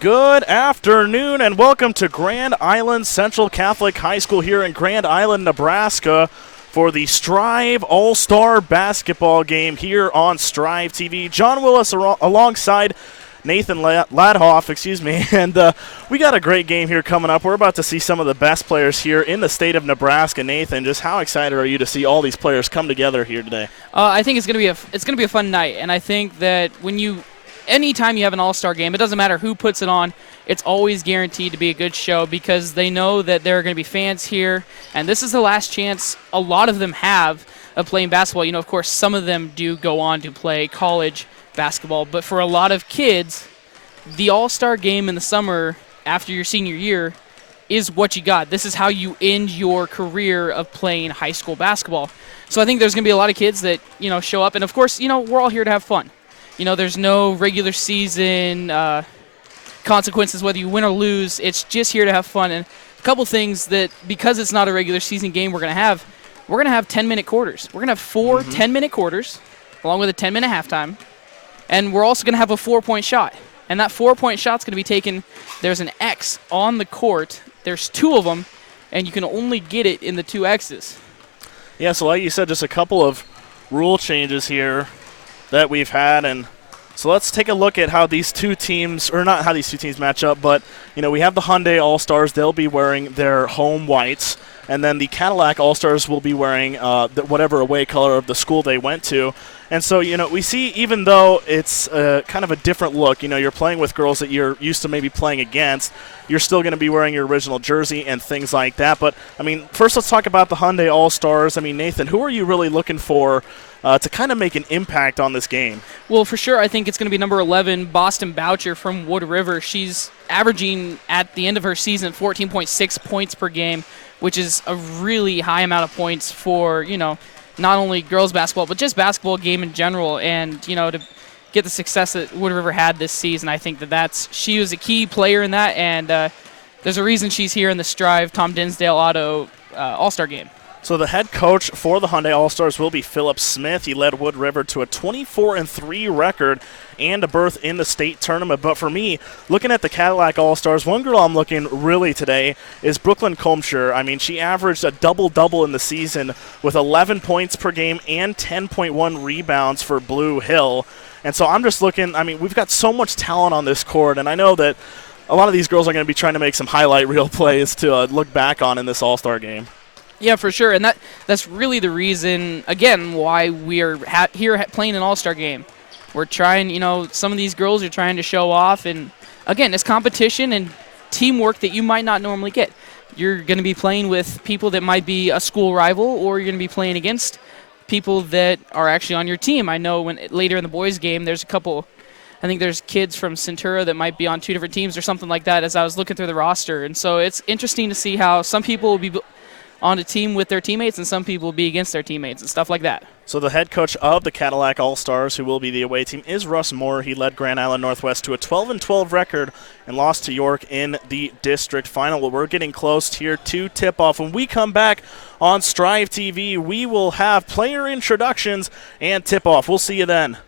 Good afternoon and welcome to Grand Island Central Catholic High School here in Grand Island, Nebraska for the Strive All-Star basketball game here on Strive TV. John Willis alongside Nathan Ladhoff, and we got a great game here coming up. We're about to see some of the best players here in the state of Nebraska. Nathan, just how excited are you to see all these players come together here today? I think it's going to be a fun night, and I think that anytime you have an all-star game, it doesn't matter who puts it on, it's always guaranteed to be a good show because they know that there are going to be fans here, and this is the last chance a lot of them have of playing basketball. You know, of course, some of them do go on to play college basketball, but for a lot of kids, the all-star game in the summer after your senior year is what you got. This is how you end your career of playing high school basketball. So I think there's going to be a lot of kids that, show up, and of course, we're all here to have fun. There's no regular season consequences whether you win or lose. It's just here to have fun. And a couple things that, because it's not a regular season game, we're going to have 10-minute quarters. We're going to have four 10-minute quarters along with a 10-minute halftime. And we're also going to have a 4-point shot. And that 4-point shot's going to be taken. There's an X on the court. There's two of them, and you can only get it in the two X's. Yeah, so like you said, just a couple of rule changes here that we've had, and so let's take a look at how these two teams, or not how these two teams match up, but we have the Hyundai All-Stars. They'll be wearing their home whites, and then the Cadillac All-Stars will be wearing whatever away color of the school they went to. And so, we see, even though it's kind of a different look, you're playing with girls that you're used to maybe playing against, you're still going to be wearing your original jersey and things like that. But, first let's talk about the Hyundai All-Stars. Nathan, who are you really looking for to kind of make an impact on this game? Well, for sure, I think it's going to be number 11, Boston Boucher from Wood River. She's averaging, at the end of her season, 14.6 points per game, which is a really high amount of points for, not only girls basketball, but just basketball game in general. And, to get the success that Wood River had this season, I think she was a key player in that. And there's a reason she's here in the Strive Tom Dinsdale Auto All-Star game. So the head coach for the Hyundai All-Stars will be Philip Smith. He led Wood River to a 24-3 record and a berth in the state tournament. But for me, looking at the Cadillac All-Stars, one girl I'm looking really today is Brooklyn Comsher. She averaged a double-double in the season with 11 points per game and 10.1 rebounds for Blue Hill. And so I'm just looking, we've got so much talent on this court, and I know that a lot of these girls are going to be trying to make some highlight reel plays to look back on in this All-Star game. Yeah, for sure, and that's really the reason, again, why we are here playing an all-star game. We're trying, some of these girls are trying to show off, and, again, it's competition and teamwork that you might not normally get. You're going to be playing with people that might be a school rival, or you're going to be playing against people that are actually on your team. I know later in the boys' game, there's I think there's kids from Centura that might be on two different teams or something like that as I was looking through the roster, and so it's interesting to see how some people will be on a team with their teammates and some people will be against their teammates and stuff like that. So the head coach of the Cadillac All-Stars, who will be the away team, is Russ Moore. He led Grand Island Northwest to a 12-12 record and lost to York in the district final. Well, we're getting close here to tip-off. When we come back on Strive TV, we will have player introductions and tip-off. We'll see you then.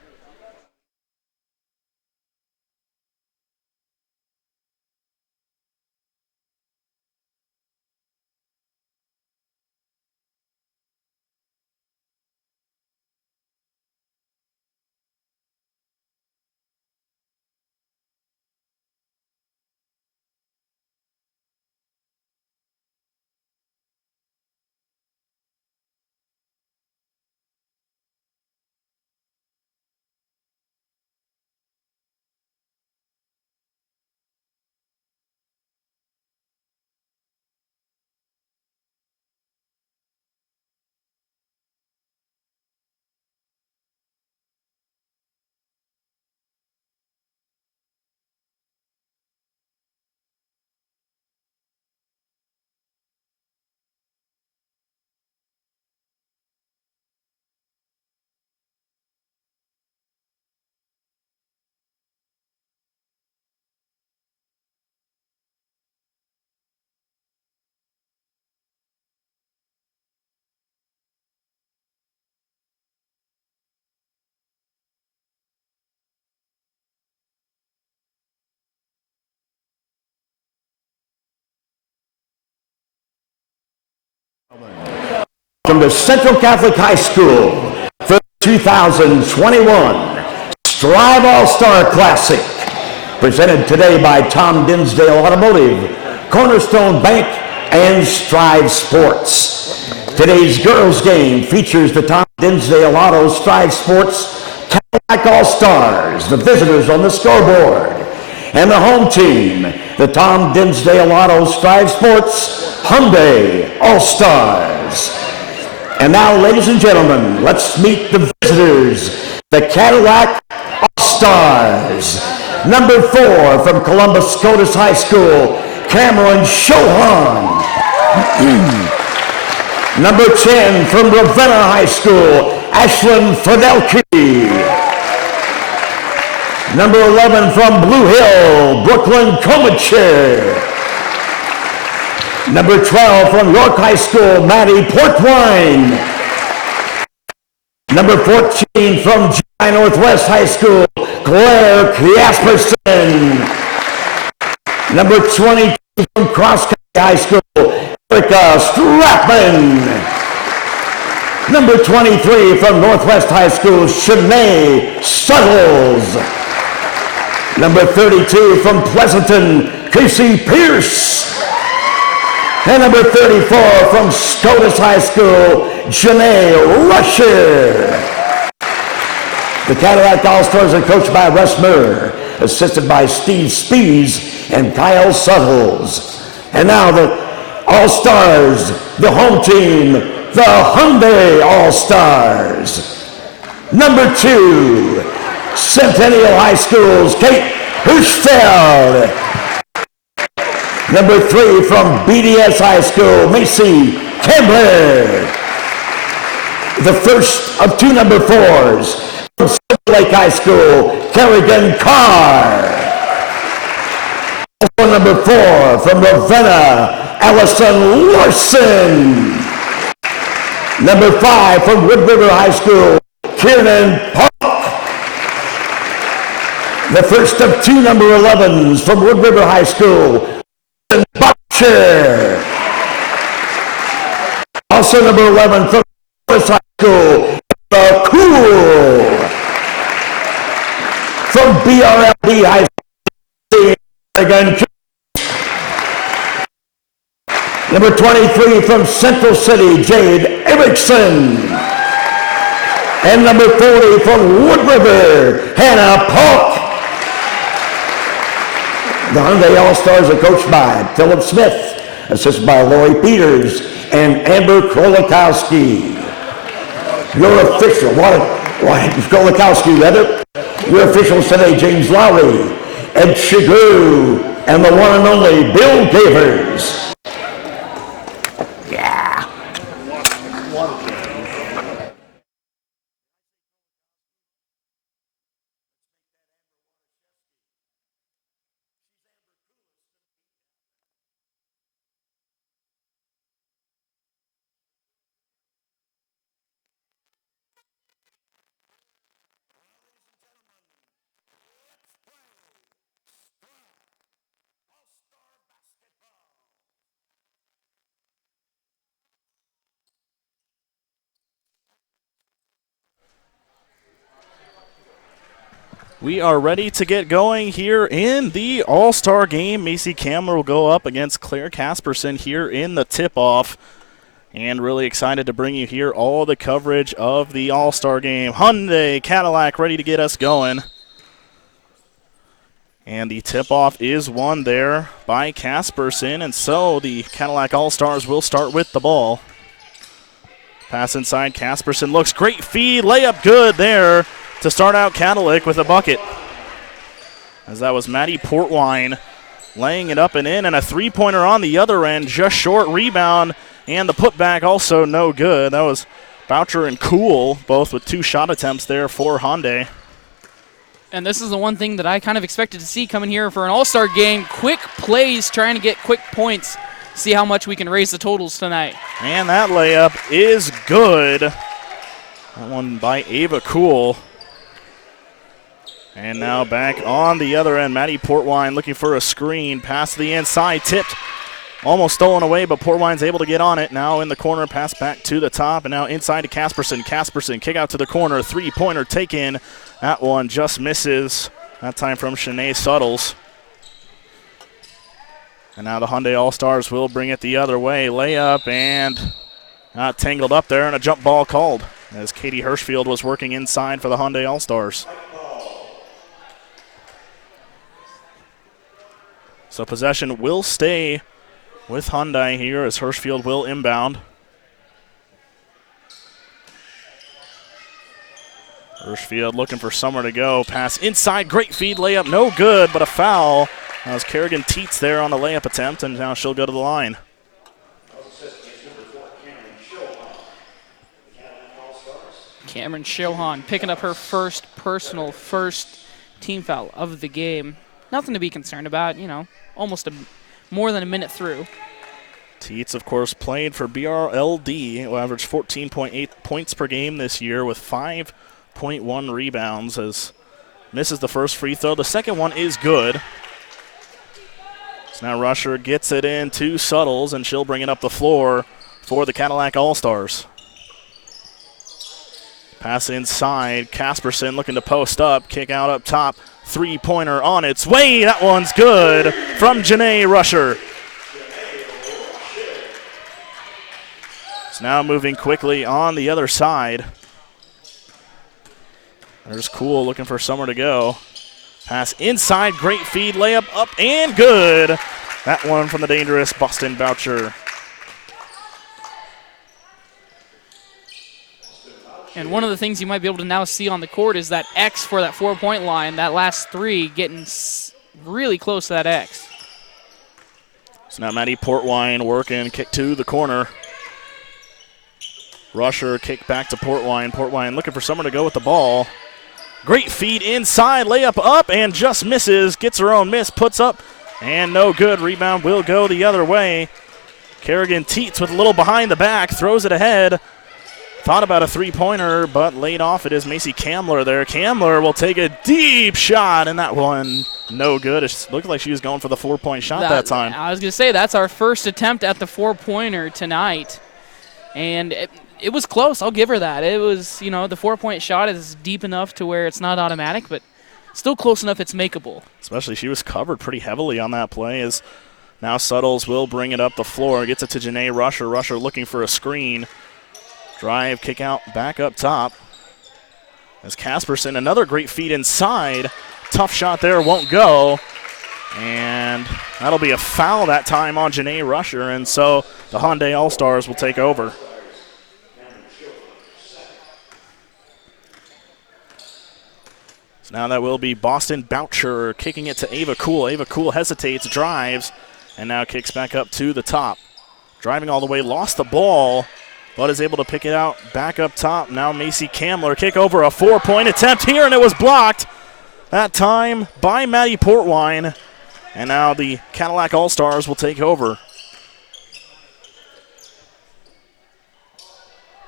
from the Central Catholic High School for the 2021 Strive All-Star Classic, presented today by Tom Dinsdale Automotive, Cornerstone Bank, and Strive Sports. Today's girls game features the Tom Dinsdale Auto Strive Sports Cadillac All-Stars, the visitors on the scoreboard, and the home team, the Tom Dinsdale Auto Strive Sports Hyundai All-Stars. And now, ladies and gentlemen, let's meet the visitors, the Cadillac All-Stars. Number 4 from Columbus Scotus High School, Cameron Shohan. Number 10 from Ravenna High School, Ashlyn Fidelke. Number 11 from Blue Hill, Brooklyn Komacher. Number 12 from York High School, Maddie Portwine. Number 14 from GI Northwest High School, Claire Kiasperson. Number 22 from Cross County High School, Erica Strapman. Number 23 from Northwest High School, Shanae Suttles. Number 32 from Pleasanton, Casey Pierce. And number 34 from Scotus High School, Janae Rusher. The Cadillac All-Stars are coached by Russ Murr, assisted by Steve Spees and Kyle Suttles. And now the All-Stars, the home team, the Hyundai All-Stars. Number 2, Centennial High School's Kate Hirschfeld. Number 3 from BDS High School, Macy Kembler. The first of 2 number 4s from Silver Lake High School, Kerrigan Carr. Also number 4 from Ravenna, Allison Larson. Number 5 from Wood River High School, Kiernan Park. The first of 2 number 11s from Wood River High School, Butcher. Also number 11 from Forest High School, the Cool. From BRLD High School, again. Number 23 from Central City, Jade Erickson. And number 40 from Wood River, Hannah Polk. The Hyundai All-Stars are coached by Philip Smith, assisted by Lori Peters and Amber Krolikowski. Your official, Krolikowski rather. Your officials today, James Lowry, Ed Chagru, and the one and only Bill Gavers. Yeah. We are ready to get going here in the All-Star game. Macy Kamler will go up against Claire Casperson here in the tip-off. And really excited to bring you here all the coverage of the All-Star game. Hyundai Cadillac ready to get us going. And the tip-off is won there by Casperson. And so the Cadillac All-Stars will start with the ball. Pass inside, Casperson looks great feed, layup good there to start out Cadillac with a bucket. As that was Maddie Portwine laying it up and in, and a three-pointer on the other end, just short rebound, and the putback also no good. That was Boucher and Cool, both with 2 shot attempts there for Hyundai. And this is the one thing that I kind of expected to see coming here for an all-star game. Quick plays, trying to get quick points. See how much we can raise the totals tonight. And that layup is good. That one by Ava Cool. And now back on the other end, Maddie Portwine looking for a screen. Pass to the inside, tipped Almost stolen away, but Portwine's able to get on it. Now in the corner, pass back to the top, and now inside to Casperson. Casperson, kick out to the corner, three-pointer taken. That one just misses. That time from Shanae Suttles. And now the Hyundai All-Stars will bring it the other way. Layup and got tangled up there, and a jump ball called as Katie Hirschfield was working inside for the Hyundai All-Stars. So possession will stay with Hyundai here as Hirschfield will inbound. Hirschfield looking for somewhere to go. Pass inside, great feed, layup, no good, but a foul. That was Kerrigan Teets there on the layup attempt, and now she'll go to the line. Cameron Shohan picking up her first team foul of the game. Nothing to be concerned about, you know, more than a minute through. Teets, of course, played for BRLD, who averaged 14.8 points per game this year with 5.1 rebounds, as misses the first free throw. The second one is good. So now Rusher gets it in to Suttles, and she'll bring it up the floor for the Cadillac All-Stars. Pass inside, Casperson looking to post up, kick out up top, three-pointer on its way. That one's good from Janae Rusher. It's now moving quickly on the other side. There's Cool looking for somewhere to go. Pass inside, great feed, layup up and good. That one from the dangerous Boston Boucher. And one of the things you might be able to now see on the court is that X for that 4-point line, that last three getting really close to that X. So now Maddie Portwine working, kick to the corner. Rusher kick back to Portwine. Portwine looking for someone to go with the ball. Great feed inside, layup up and just misses. Gets her own miss, puts up and no good. Rebound will go the other way. Kerrigan Teets with a little behind the back, throws it ahead. Thought about a three-pointer, but laid off. It is Macy Kamler there. Kamler will take a deep shot, and that one no good. It looked like she was going for the 4-point shot that time. I was going to say, that's our first attempt at the 4-pointer tonight. And it was close. I'll give her that. It was, you know, the 4-point shot is deep enough to where it's not automatic, but still close enough it's makeable. Especially she was covered pretty heavily on that play, as now Suttles will bring it up the floor. Gets it to Janae Rusher. Rusher looking for a screen. Drive, kick out, back up top. As Casperson, another great feed inside. Tough shot there, won't go. And that'll be a foul that time on Janae Rusher, and so the Hyundai All-Stars will take over. So now that will be Boston Boucher kicking it to Ava Cool. Ava Cool hesitates, drives, and now kicks back up to the top. Driving all the way, lost the ball, but is able to pick it out back up top. Now Macy Kamler kick over a 4-point attempt here, and it was blocked that time by Maddie Portwine. And now the Cadillac All-Stars will take over.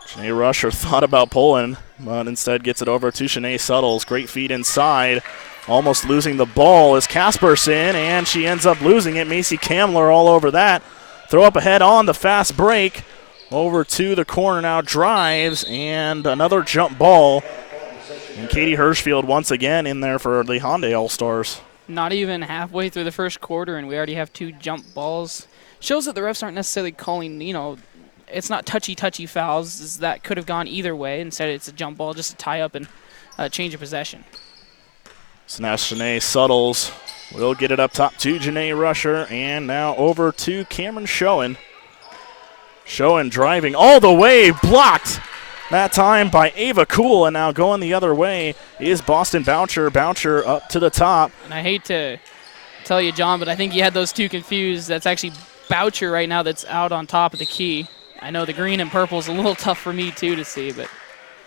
Shanae Rusher thought about pulling, but instead gets it over to Shanae Suttles. Great feed inside. Almost losing the ball is Casperson, and she ends up losing it. Macy Kamler all over that. Throw up ahead on the fast break. Over to the corner now, drives, and another jump ball. And Katie Hirschfield once again in there for the Hyundai All-Stars. Not even halfway through the first quarter, and we already have 2 jump balls. Shows that the refs aren't necessarily calling, you know, it's not touchy fouls. That could have gone either way. Instead, it's a jump ball just to tie up and change of possession. So now Shanae Suttles will get it up top to Janae Rusher, and now over to Cameron Schoen. Schoen driving all the way, blocked that time by Ava Cool, and now going the other way is Boston Boucher. Boucher up to the top. And I hate to tell you, John, but I think you had those two confused. That's actually Boucher right now that's out on top of the key. I know the green and purple is a little tough for me, too, to see, but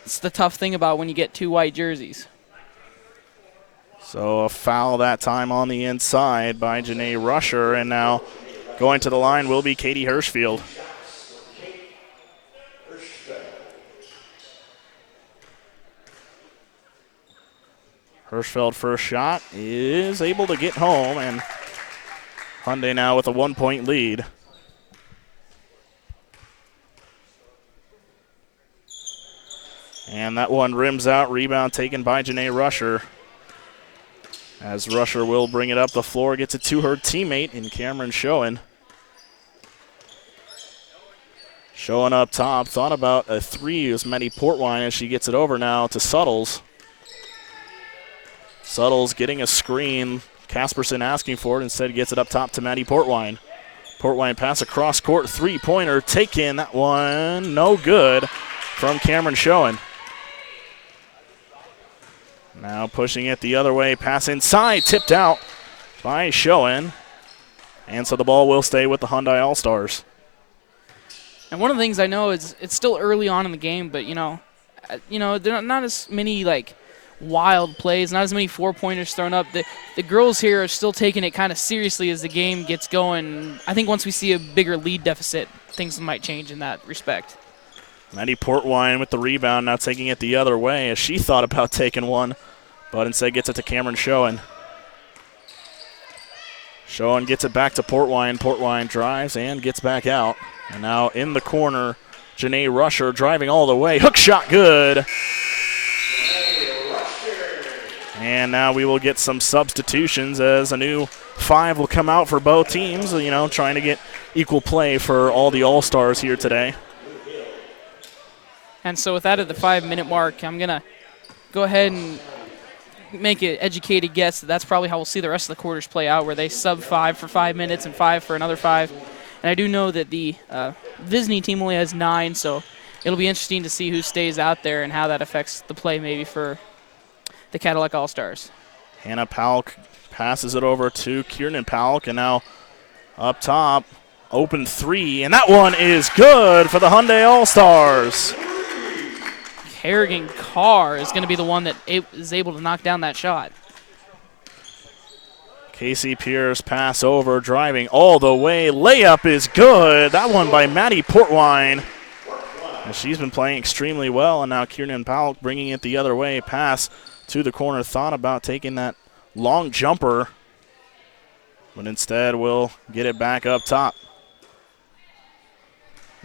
it's the tough thing about when you get 2 white jerseys. So a foul that time on the inside by Janae Rusher, and now going to the line will be Katie Hirschfield. Hirschfeld first shot is able to get home, and Hyundai now with a 1-point lead. And that one rims out. Rebound taken by Janae Rusher. As Rusher will bring it up the floor, gets it to her teammate in Cameron Schoen. Schoen up top, thought about a three. It was Maddie Portwine as she gets it over now to Suttles. Suttles getting a screen. Casperson asking for it, instead gets it up top to Maddie Portwine. Portwine pass across court, three-pointer taken. That one no good from Cameron Schoen. Now pushing it the other way, pass inside, tipped out by Schoen. And so the ball will stay with the Hyundai All-Stars. And one of the things I know is it's still early on in the game, but there are not as many wild plays, not as many four-pointers thrown up. The girls here are still taking it kind of seriously as the game gets going. I think once we see a bigger lead deficit, things might change in that respect. Maddie Portwine with the rebound, now taking it the other way as she thought about taking one, but instead gets it to Cameron Schoen. Schoen gets it back to Portwine. Portwine drives and gets back out. And now in the corner, Janae Rusher driving all the way. Hook shot good. And now we will get some substitutions as a new 5 will come out for both teams, trying to get equal play for all the All-Stars here today. And so with that at the 5-minute mark, I'm going to go ahead and make an educated guess that that's probably how we'll see the rest of the quarters play out, where they sub 5 for 5 minutes and 5 for another 5. And I do know that the Visney team only has 9, so it'll be interesting to see who stays out there and how that affects the play maybe for the Cadillac All-Stars. Hannah Palk passes it over to Kiernan Palk, and now up top, open three, and that one is good for the Hyundai All-Stars. Kerrigan Carr is going to be the one that is able to knock down that shot. Casey Pierce pass over, driving all the way. Layup is good. That one by Maddie Portwine. And she's been playing extremely well, and now Kiernan Palk bringing it the other way. Pass to the corner. Thought about taking that long jumper, but instead will get it back up top.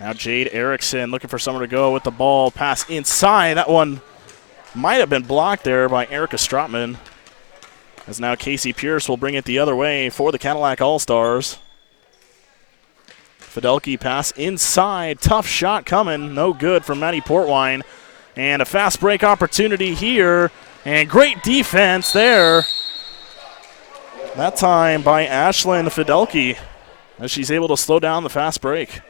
Now Jade Erickson looking for somewhere to go with the ball. Pass inside. That one might have been blocked there by Erica Strotman. As now Casey Pierce will bring it the other way for the Cadillac All-Stars. Fidelke pass inside. Tough shot coming. No good from Maddie Portwine. And a fast break opportunity here. And great defense there. That time by Ashlyn Fidelke as she's able to slow down the fast break.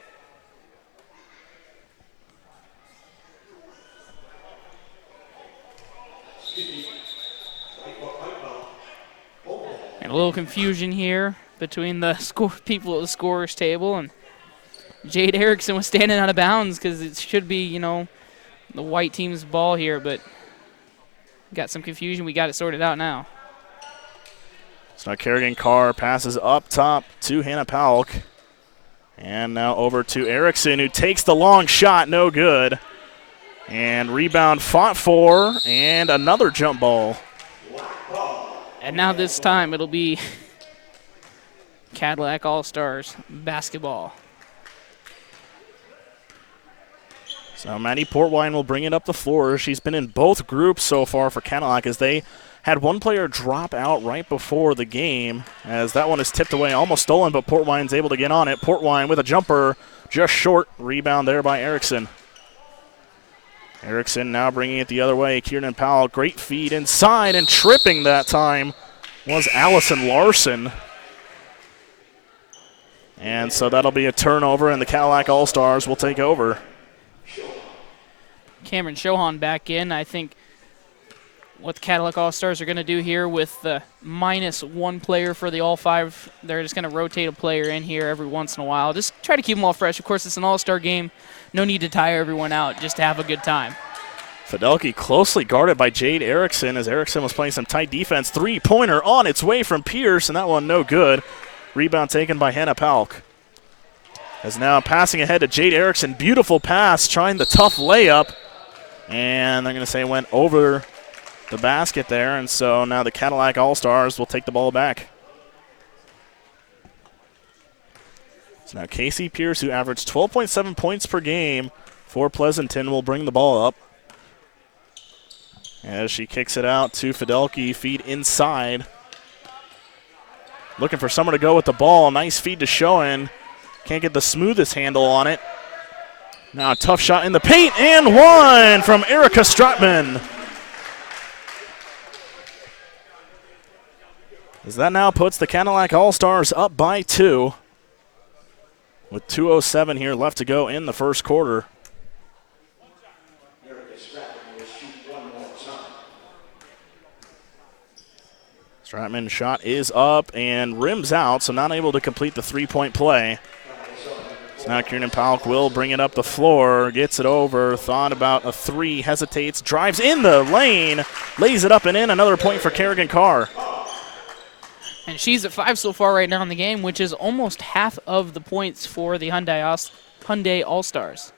And a little confusion here between the people at the scorer's table, and Jade Erickson was standing out of bounds because it should be, the white team's ball here, but got some confusion. We got it sorted out now. So now Kerrigan Carr passes up top to Hannah Palk. And now over to Erickson, who takes the long shot, no good. And rebound fought for, and another jump ball. And now this time it'll be Cadillac All-Stars basketball. So Maddie Portwine will bring it up the floor. She's been in both groups so far for Cadillac as they had one player drop out right before the game, as that one is tipped away, almost stolen, but Portwine's able to get on it. Portwine with a jumper, just short. Rebound there by Erickson. Erickson now bringing it the other way. Kiernan Powell, great feed inside, and tripping that time was Allison Larson. And so that'll be a turnover, and the Cadillac All-Stars will take over. Cameron Shohan back in. I think what the Cadillac All-Stars are going to do here with the -1 player for the All-5, they're just going to rotate a player in here every once in a while. Just try to keep them all fresh. Of course, it's an All-Star game. No need to tire everyone out, just to have a good time. Fidelke closely guarded by Jade Erickson as Erickson was playing some tight defense. Three-pointer on its way from Pierce, and that one no good. Rebound taken by Hannah Palk. As now passing ahead to Jade Erickson. Beautiful pass, trying the tough layup. And they're going to say it went over the basket there, and so now the Cadillac All-Stars will take the ball back. So now Casey Pierce, who averaged 12.7 points per game for Pleasanton, will bring the ball up. As she kicks it out to Fidelki, feed inside. Looking for someone to go with the ball. Nice feed to Schoen. Can't get the smoothest handle on it. Now a tough shot in the paint, and one from Erica Stratman. As that now puts the Cadillac All-Stars up by 2. With 2:07 here left to go in the first quarter. Stratman's shot is up and rims out, so not able to complete the three-point play. So now Kieran Powell will bring it up the floor, gets it over, thought about a three, hesitates, drives in the lane, lays it up and in. Another point for Kerrigan Carr. And she's at 5 so far right now in the game, which is almost half of the points for the Hyundai All-Stars.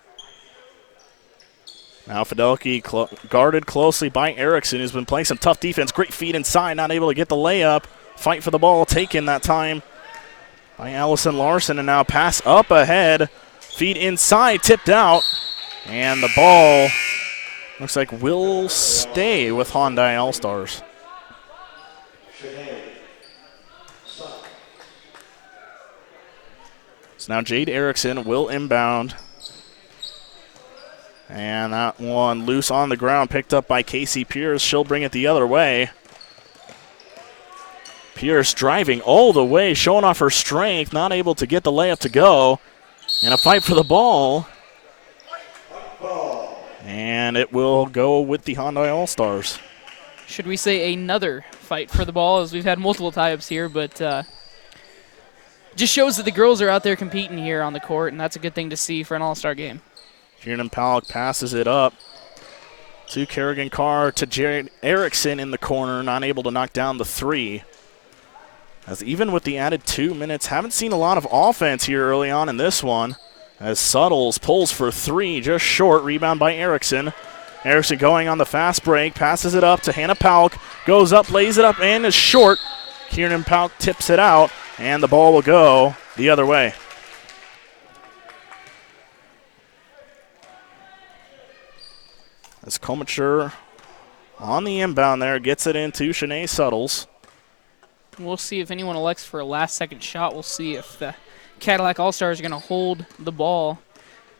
Now Fidelki guarded closely by Erickson, who's been playing some tough defense. Great feed inside, not able to get the layup. Fight for the ball taken that time by Allison Larson, and now pass up ahead. Feed inside, tipped out, and the ball looks like will stay with Hyundai All-Stars. So now Jade Erickson will inbound. And that one loose on the ground, picked up by Casey Pierce. She'll bring it the other way. Pierce driving all the way, showing off her strength, not able to get the layup to go. And a fight for the ball. And it will go with the Hyundai All-Stars. Should we say another fight for the ball, as we've had multiple tie-ups here, but just shows that the girls are out there competing here on the court, and that's a good thing to see for an all-star game. Kieran Powell passes it up to Kerrigan Carr, to Jared Erickson in the corner, not able to knock down the three. As even with the added 2 minutes, haven't seen a lot of offense here early on in this one. As Suttles pulls for three, just short, rebound by Erickson. Erickson going on the fast break, passes it up to Hannah Palk, goes up, lays it up, and is short. Kieran Palk tips it out, and the ball will go the other way. As Comature on the inbound there, gets it into Shanae Suttles. We'll see if anyone elects for a last-second shot. We'll see if the Cadillac All-Stars are going to hold the ball,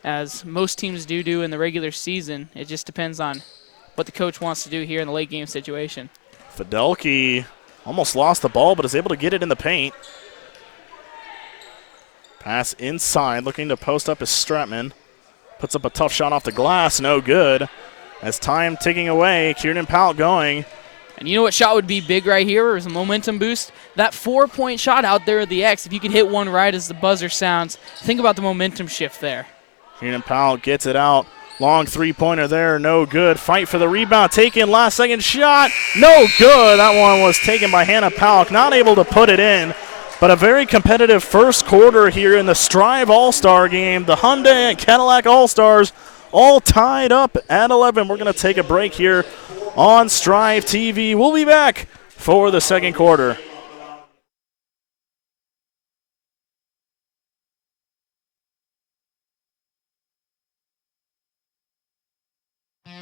as most teams do in the regular season. It just depends on what the coach wants to do here in the late-game situation. Fidelki almost lost the ball, but is able to get it in the paint. Pass inside, looking to post up is Stratman. Puts up a tough shot off the glass, no good. As time ticking away, Kieran Powell going. And you know what shot would be big right here as a momentum boost? That 4-point shot out there at the X. If you could hit one right as the buzzer sounds, think about the momentum shift there. Kieran Powell gets it out. Long three-pointer there, no good. Fight for the rebound, taken, last-second shot, no good. That one was taken by Hannah Powell, not able to put it in. But a very competitive first quarter here in the Strive All-Star game. The Hyundai and Cadillac All-Stars all tied up at 11. We're going to take a break here on Strive TV. We'll be back for the second quarter.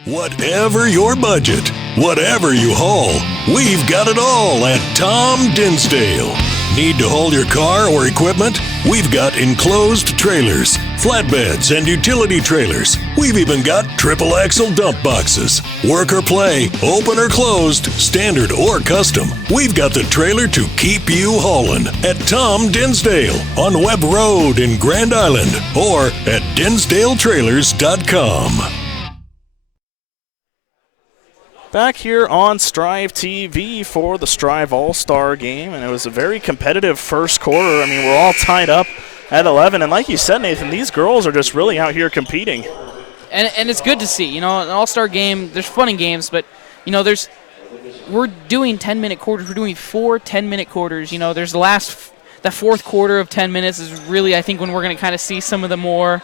Whatever your budget, whatever you haul, we've got it all at Tom Dinsdale. Need to haul your car or equipment? We've got enclosed trailers, flatbeds, and utility trailers. We've even got triple axle dump boxes. Work or play, open or closed, standard or custom. We've got the trailer to keep you hauling at Tom Dinsdale on Webb Road in Grand Island or at DinsdaleTrailers.com. Back here on Strive TV for the Strive All-Star game, and it was a very competitive first quarter. I mean, we're all tied up at 11, and like you said, Nathan, these girls are just really out here competing. And it's good to see. You know, an all-star game, there's fun in games, but, you know, we're doing 10-minute quarters. We're doing 4 10-minute quarters. You know, there's that fourth quarter of 10 minutes is really, I think, when we're going to kind of see some of the more,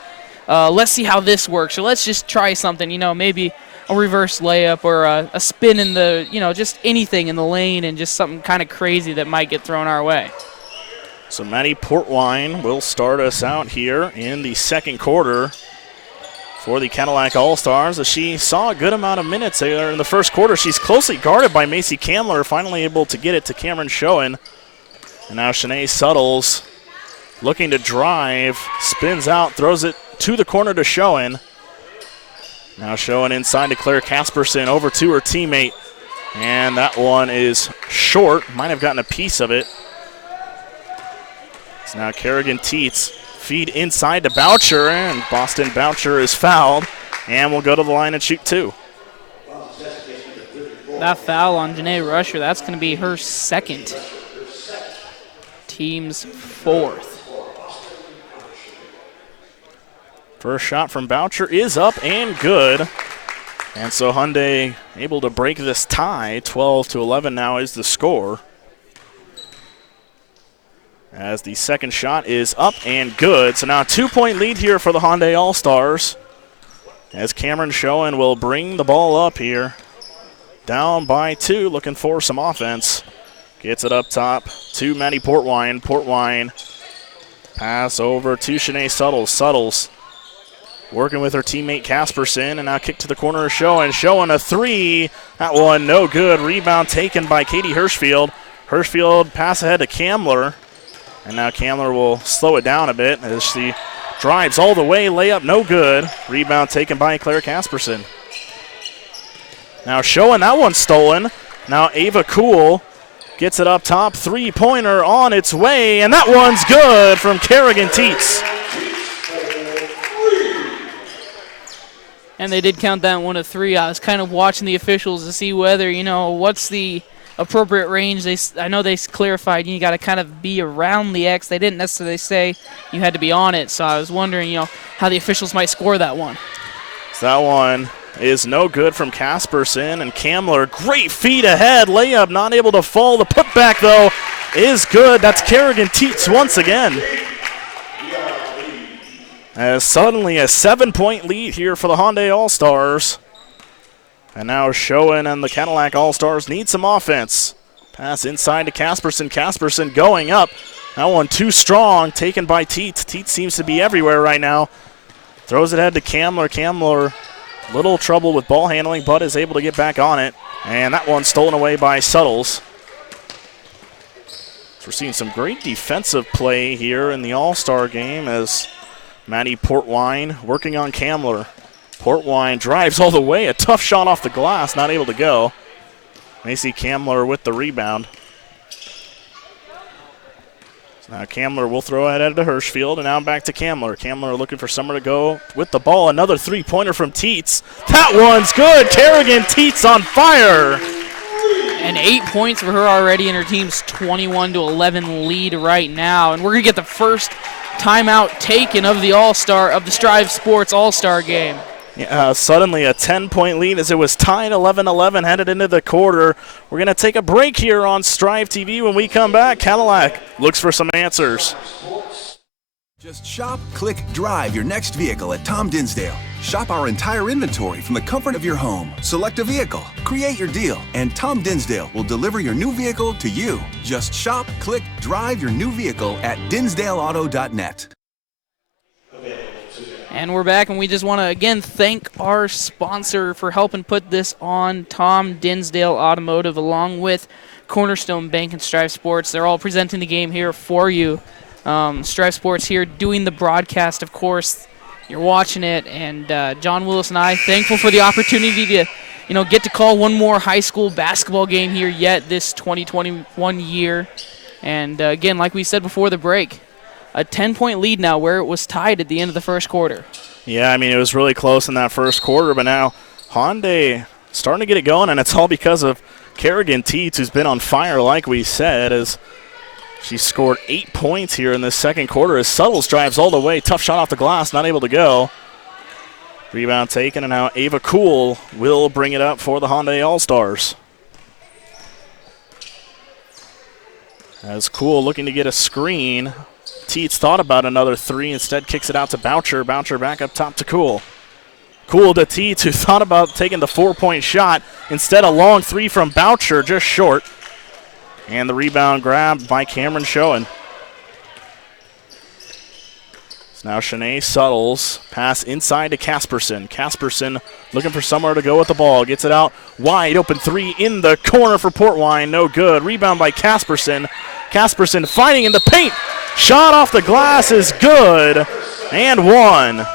let's see how this works. So let's just try something, you know, maybe a reverse layup or a spin in the, you know, just anything in the lane and just something kind of crazy that might get thrown our way. So Maddie Portwine will start us out here in the second quarter for the Cadillac All-Stars as she saw a good amount of minutes there in the first quarter. She's closely guarded by Macy Kamler, finally able to get it to Cameron Schoen. And now Shanae Suttles looking to drive, spins out, throws it to the corner to Schoen. Now Schoen inside to Claire Casperson, over to her teammate. And that one is short, might have gotten a piece of it. So now Kerrigan Teets feed inside to Boucher, and Boston Boucher is fouled, and will go to the line and shoot two. That foul on Janae Rusher, that's going to be her second. Team's fourth. First shot from Boucher is up and good. And so Hyundai able to break this tie. 12-11 now is the score. As the second shot is up and good. So now a 2-point lead here for the Hyundai All-Stars. As Cameron Schoen will bring the ball up here. Down by 2, looking for some offense. Gets it up top to Maddie Portwine. Portwine pass over to Shanae Suttles. Suttles working with her teammate Casperson, and now kick to the corner of Schoen. Schoen a three. That one no good. Rebound taken by Katie Hirschfield. Hirschfield pass ahead to Kamler. And now Kamler will slow it down a bit as she drives all the way. Layup no good. Rebound taken by Claire Casperson. Now Schoen, that one's stolen. Now Ava Kuhl gets it up top. Three-pointer on its way, and that one's good from Kerrigan Teets. And they did count that one a three. I was kind of watching the officials to see whether, what's the appropriate range. I know they clarified you got to kind of be around the X. They didn't necessarily say you had to be on it. So I was wondering, how the officials might score that one. So that one is no good from Casperson, and Kamler, great feet ahead. Layup not able to fall. The putback, though, is good. That's Kerrigan Teets once again. As suddenly a 7-point lead here for the Hyundai All-Stars. And now Schoen and the Cadillac All-Stars need some offense. Pass inside to Casperson. Casperson going up. That one too strong, taken by Teets. Teets seems to be everywhere right now. Throws it ahead to Kamler. Kamler, little trouble with ball handling, but is able to get back on it. And that one stolen away by Suttles. So we're seeing some great defensive play here in the All-Star game as Maddie Portwine working on Kamler. Portwine drives all the way. A tough shot off the glass, not able to go. Macy Kamler with the rebound. So now Kamler will throw it ahead to Hirschfield, and now back to Kamler. Kamler looking for somewhere to go with the ball. Another three-pointer from Teets. That one's good. Kerrigan Teets on fire. And 8 points for her already in her team's 21-11 lead right now. And we're going to get the first timeout taken of the All-Star, of the Strive Sports All-Star game. Yeah, suddenly a 10-point lead as it was tied 11-11 headed into the quarter. We're going to take a break here on Strive TV. When we come back, Cadillac looks for some answers. Just shop, click, drive your next vehicle at Tom Dinsdale. Shop our entire inventory from the comfort of your home. Select a vehicle, create your deal, and Tom Dinsdale will deliver your new vehicle to you. Just shop, click, drive your new vehicle at dinsdaleauto.net. And we're back, and we just want to, again, thank our sponsor for helping put this on, Tom Dinsdale Automotive, along with Cornerstone Bank and Strive Sports. They're all presenting the game here for you. Strive Sports here doing the broadcast, of course. You're watching it, and John Willis and I, thankful for the opportunity to, get to call one more high school basketball game here yet this 2021 year. And, again, like we said before the break, a 10-point lead now where it was tied at the end of the first quarter. Yeah, it was really close in that first quarter, but now Hyundai starting to get it going, and it's all because of Kerrigan Teets, who's been on fire, like we said, as she scored 8 points here in this second quarter as Suttles drives all the way. Tough shot off the glass, not able to go. Rebound taken, and now Ava Kuhl will bring it up for the Hyundai All-Stars. As Kuhl looking to get a screen. Teets thought about another three, instead kicks it out to Boucher. Boucher back up top to Kuhl. Kuhl to Teets, who thought about taking the 4-point shot. Instead, a long three from Boucher, just short. And the rebound grabbed by Cameron Schoen. So now Shanae Suttles, pass inside to Casperson. Casperson looking for somewhere to go with the ball. Gets it out, wide open three in the corner for Port Wine. No good. Rebound by Casperson. Casperson fighting in the paint. Shot off the glass is good, and one.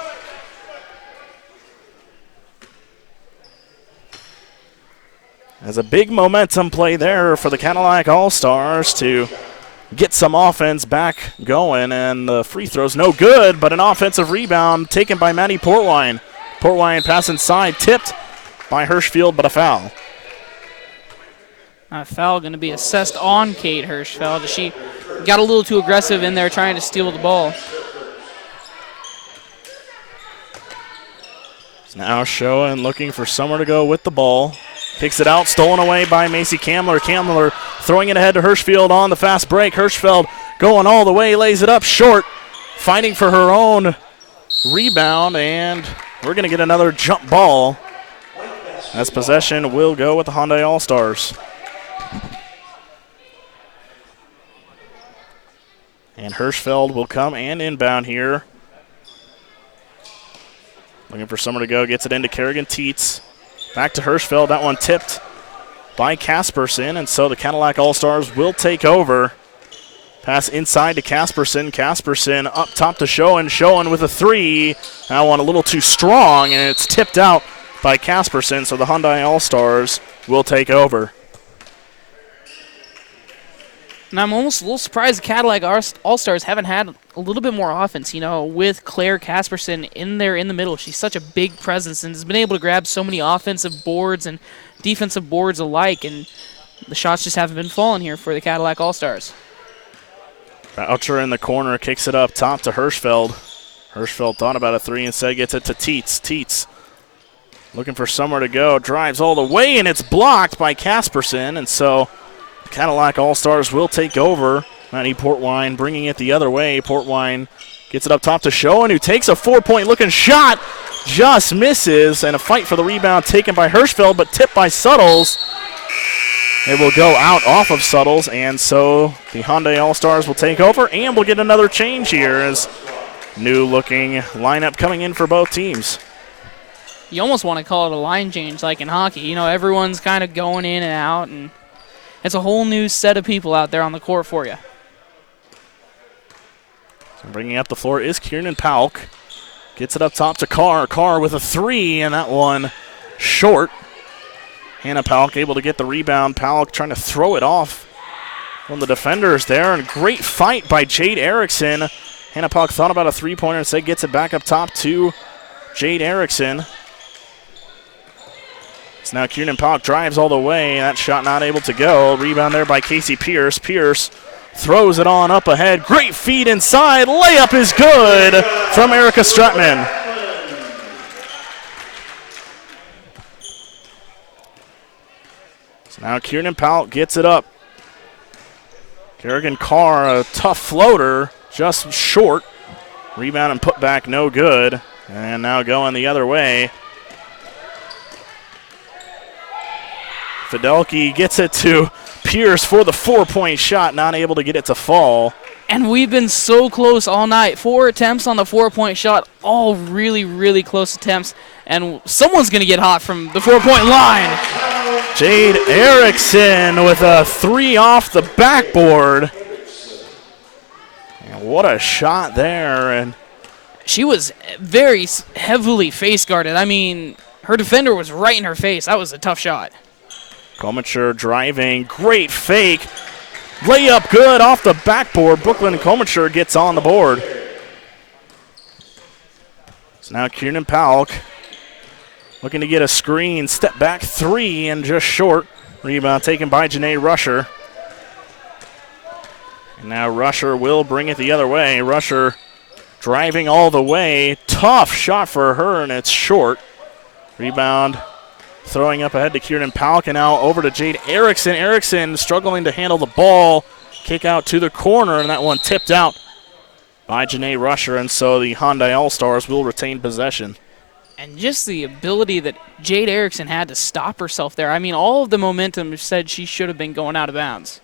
There's a big momentum play there for the Cadillac All-Stars to get some offense back going, and the free throw's no good, but an offensive rebound taken by Maddie Portwine. Portwine pass inside, tipped by Hirschfeld, but a foul. A foul going to be assessed on Kate Hirschfeld. She got a little too aggressive in there trying to steal the ball. It's now Schoen looking for somewhere to go with the ball. Kicks it out, stolen away by Macy Kamler. Kamler throwing it ahead to Hirschfeld on the fast break. Hirschfeld going all the way, lays it up short, fighting for her own rebound, and we're going to get another jump ball as possession will go with the Hyundai All-Stars. And Hirschfeld will come and inbound here. Looking for somewhere to go, gets it into Kerrigan Teets. Back to Hirschfeld, that one tipped by Casperson, and so the Cadillac All-Stars will take over. Pass inside to Casperson. Casperson up top to Schoen. Schoen with a three. That one a little too strong, and it's tipped out by Casperson, so the Hyundai All-Stars will take over. And I'm almost a little surprised the Cadillac All-Stars haven't had a little bit more offense, with Claire Casperson in there in the middle. She's such a big presence and has been able to grab so many offensive boards and defensive boards alike, and the shots just haven't been falling here for the Cadillac All-Stars. Boucher in the corner, kicks it up top to Hirschfeld. Hirschfeld thought about a three, instead gets it to Teets. Teets looking for somewhere to go, drives all the way, and it's blocked by Casperson, and so Cadillac All-Stars will take over. Maddie Portwine bringing it the other way. Portwine gets it up top to Schoen, who takes a four-point looking shot, just misses, and a fight for the rebound taken by Hirschfeld, but tipped by Suttles. It will go out off of Suttles, and so the Hyundai All-Stars will take over, and we'll get another change here as new-looking lineup coming in for both teams. You almost want to call it a line change like in hockey. Everyone's kind of going in and out, and it's a whole new set of people out there on the court for you. So bringing up the floor is Kieran Pauk. Gets it up top to Carr. Carr with a three, and that one short. Hannah Pauk able to get the rebound. Pauk trying to throw it off from the defenders there, and great fight by Jade Erickson. Hannah Pauk thought about a three-pointer, instead gets it back up top to Jade Erickson. So now Kieran Pauk drives all the way. That shot not able to go. Rebound there by Casey Pierce. Pierce throws it on up ahead. Great feed inside. Layup is good from Erica Stratman. So now Kieran Pauk gets it up. Kerrigan Carr, a tough floater, just short. Rebound and put back, no good. And now going the other way. Fidelki gets it to Pierce for the four-point shot, not able to get it to fall. And we've been so close all night. 4 attempts on the four-point shot, all really, really close attempts. And someone's going to get hot from the four-point line. Jade Erickson with a three off the backboard. And what a shot there. And she was very heavily face-guarded. I mean, her defender was right in her face. That was a tough shot. Komacher driving, great fake. Layup good off the backboard. Brooklyn Komacher gets on the board. So now Kieran Pauk looking to get a screen. Step back three and just short. Rebound taken by Janae Rusher. And now Rusher will bring it the other way. Rusher driving all the way. Tough shot for her, and it's short. Rebound throwing up ahead to Kieran Pauk, and now over to Jade Erickson. Erickson struggling to handle the ball. Kick out to the corner, and that one tipped out by Janae Rusher, and so the Hyundai All-Stars will retain possession. And just the ability that Jade Erickson had to stop herself there. I mean, all of the momentum said she should have been going out of bounds.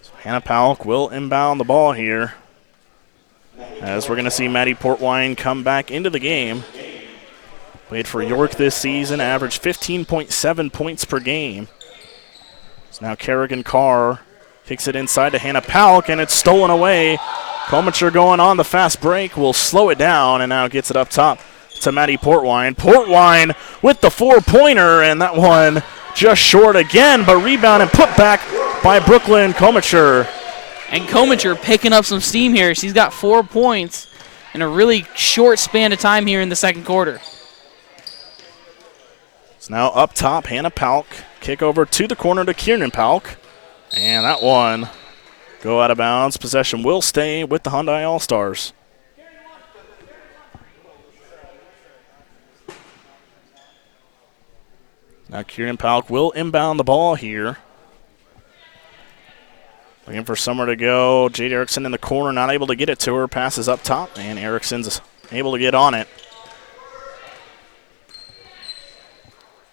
So Hannah Pauk will inbound the ball here. as we're going to see Maddie Portwine come back into the game. Played for York this season, averaged 15.7 points per game. So now Kerrigan Carr kicks it inside to Hannah Palk, and it's stolen away. Comature going on the fast break will slow it down, and now gets it up top to Maddie Portwine. Portwine with the 4-pointer, and that one just short again, but rebound and put back by Brooklyn Comature. And Comature picking up some steam here. She's got 4 points in a really short span of time here in the second quarter. It's now up top, Hannah Palk. Kick over to the corner to Kieran Palk. And that one go out of bounds. Possession will stay with the Hyundai All-Stars. Now Kieran Palk will inbound the ball here. Looking for somewhere to go. Jade Erickson in the corner, not able to get it to her. Passes up top, and Erickson's able to get on it.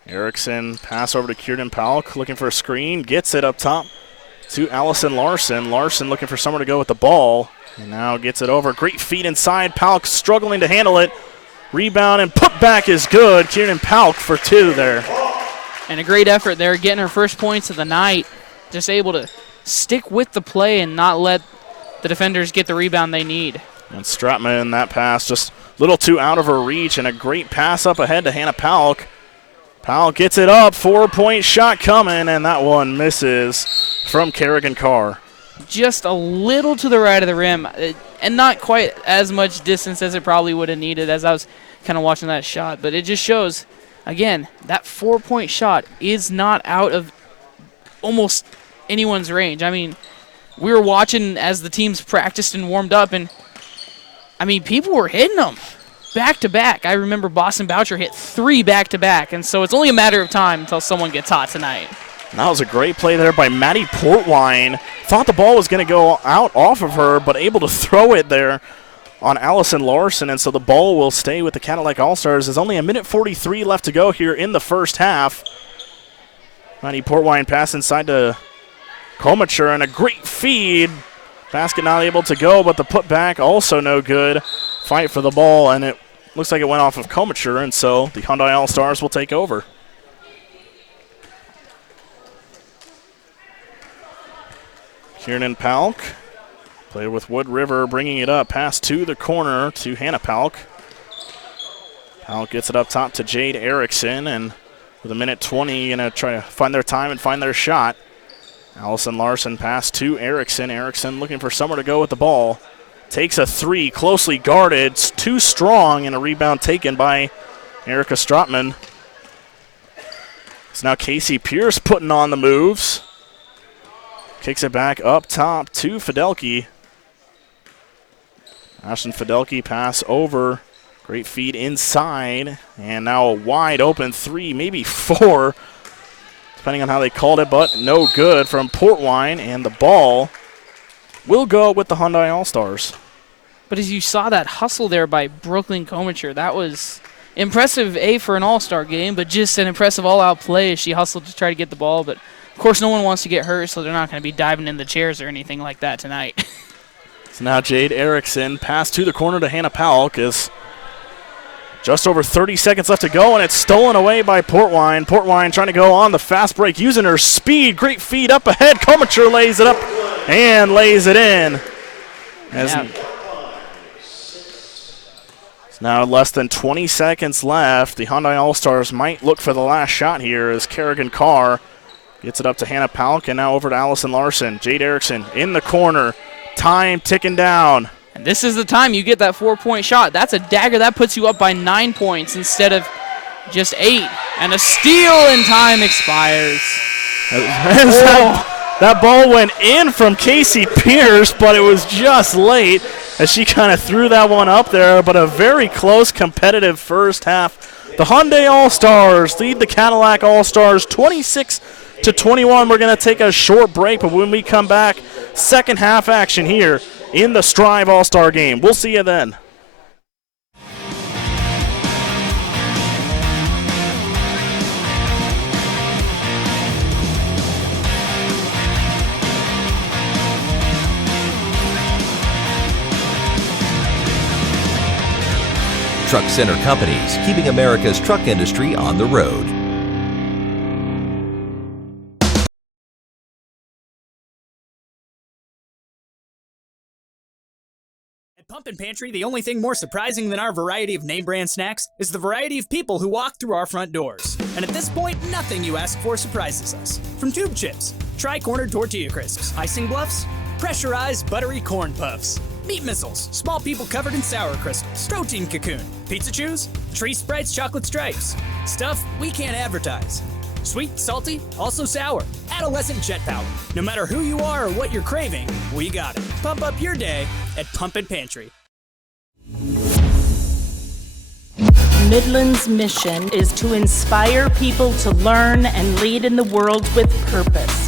Erickson pass over to Kieran Palk, looking for a screen. Gets it up top to Allison Larson. Larson looking for somewhere to go with the ball. And now gets it over. Great feed inside. Palk struggling to handle it. Rebound and put back is good. Kieran Palk for 2 there. And a great effort there, getting her first points of the night. Just able to stick with the play and not let the defenders get the rebound they need. And Stratman, that pass just a little too out of her reach, and a great pass up ahead to Hannah Palk. Palk gets it up, 4-point shot coming, and that one misses from Kerrigan Carr. Just a little to the right of the rim, and not quite as much distance as it probably would have needed as I was kind of watching that shot. But it just shows, again, that 4-point shot is not out of almost anyone's range. I mean, we were watching as the teams practiced and warmed up, and, I mean, people were hitting them back-to-back. I remember Boston Boucher hit 3 back-to-back, and so it's only a matter of time until someone gets hot tonight. And that was a great play there by Maddie Portwine. Thought the ball was going to go out off of her, but able to throw it there on Allison Larson, and so the ball will stay with the Cadillac All-Stars. There's only a minute 43 left to go here in the first half. Maddie Portwine pass inside to Comature, and a great feed. Basket not able to go, but the putback also no good. Fight for the ball, and it looks like it went off of Comature, and so the Hyundai All-Stars will take over. Kieran Palk played with Wood River, bringing it up. Pass to the corner to Hannah Palk. Palk gets it up top to Jade Erickson, and with a minute 20, going to try to find their time and find their shot. Allison Larson pass to Erickson. Erickson looking for somewhere to go with the ball. Takes a 3, closely guarded, too strong, and a rebound taken by Erica Stratman. It's now Casey Pierce putting on the moves. Kicks it back up top to Fidelki. Ashton Fidelki pass over. Great feed inside. And now a wide open 3, maybe 4, depending on how they called it, but no good from Portwine. And the ball will go with the Hyundai All-Stars. But as you saw that hustle there by Brooklyn Comature, that was impressive, for an All-Star game, but just an impressive all-out play as she hustled to try to get the ball. But, of course, no one wants to get hurt, so they're not going to be diving in the chairs or anything like that tonight. So now Jade Erickson pass to the corner to Hannah Palk is just over 30 seconds left to go, and it's stolen away by Portwine. Portwine trying to go on the fast break, using her speed. Great feed up ahead. Comature lays it up and lays it in. It's now less than 20 seconds left. The Hyundai All-Stars might look for the last shot here as Kerrigan Carr gets it up to Hannah Palk, and now over to Allison Larson. Jade Erickson in the corner. Time ticking down. And this is the time you get that 4-point shot. That's a dagger. That puts you up by 9 points instead of just 8. And a steal, and time expires. That ball went in from Casey Pierce, but it was just late as she kind of threw that one up there. But a very close, competitive first half. The Hyundai All-Stars lead the Cadillac All-Stars 26-21. We're going to take a short break, but when we come back, second half action here in the Strive All-Star game. We'll see you then. Truck Center Companies, keeping America's truck industry on the road. At Pumpkin Pantry, the only thing more surprising than our variety of name brand snacks is the variety of people who walk through our front doors. And at this point, nothing you ask for surprises us. From tube chips, tri-cornered tortilla crisps, icing bluffs, pressurized buttery corn puffs, meat missiles, small people covered in sour crystals, protein cocoon, pizza chews, tree sprites, chocolate stripes, stuff we can't advertise. Sweet, salty, also sour, adolescent jet power. No matter who you are or what you're craving, we got it. Pump up your day at Pumpkin Pantry. Midland's mission is to inspire people to learn and lead in the world with purpose.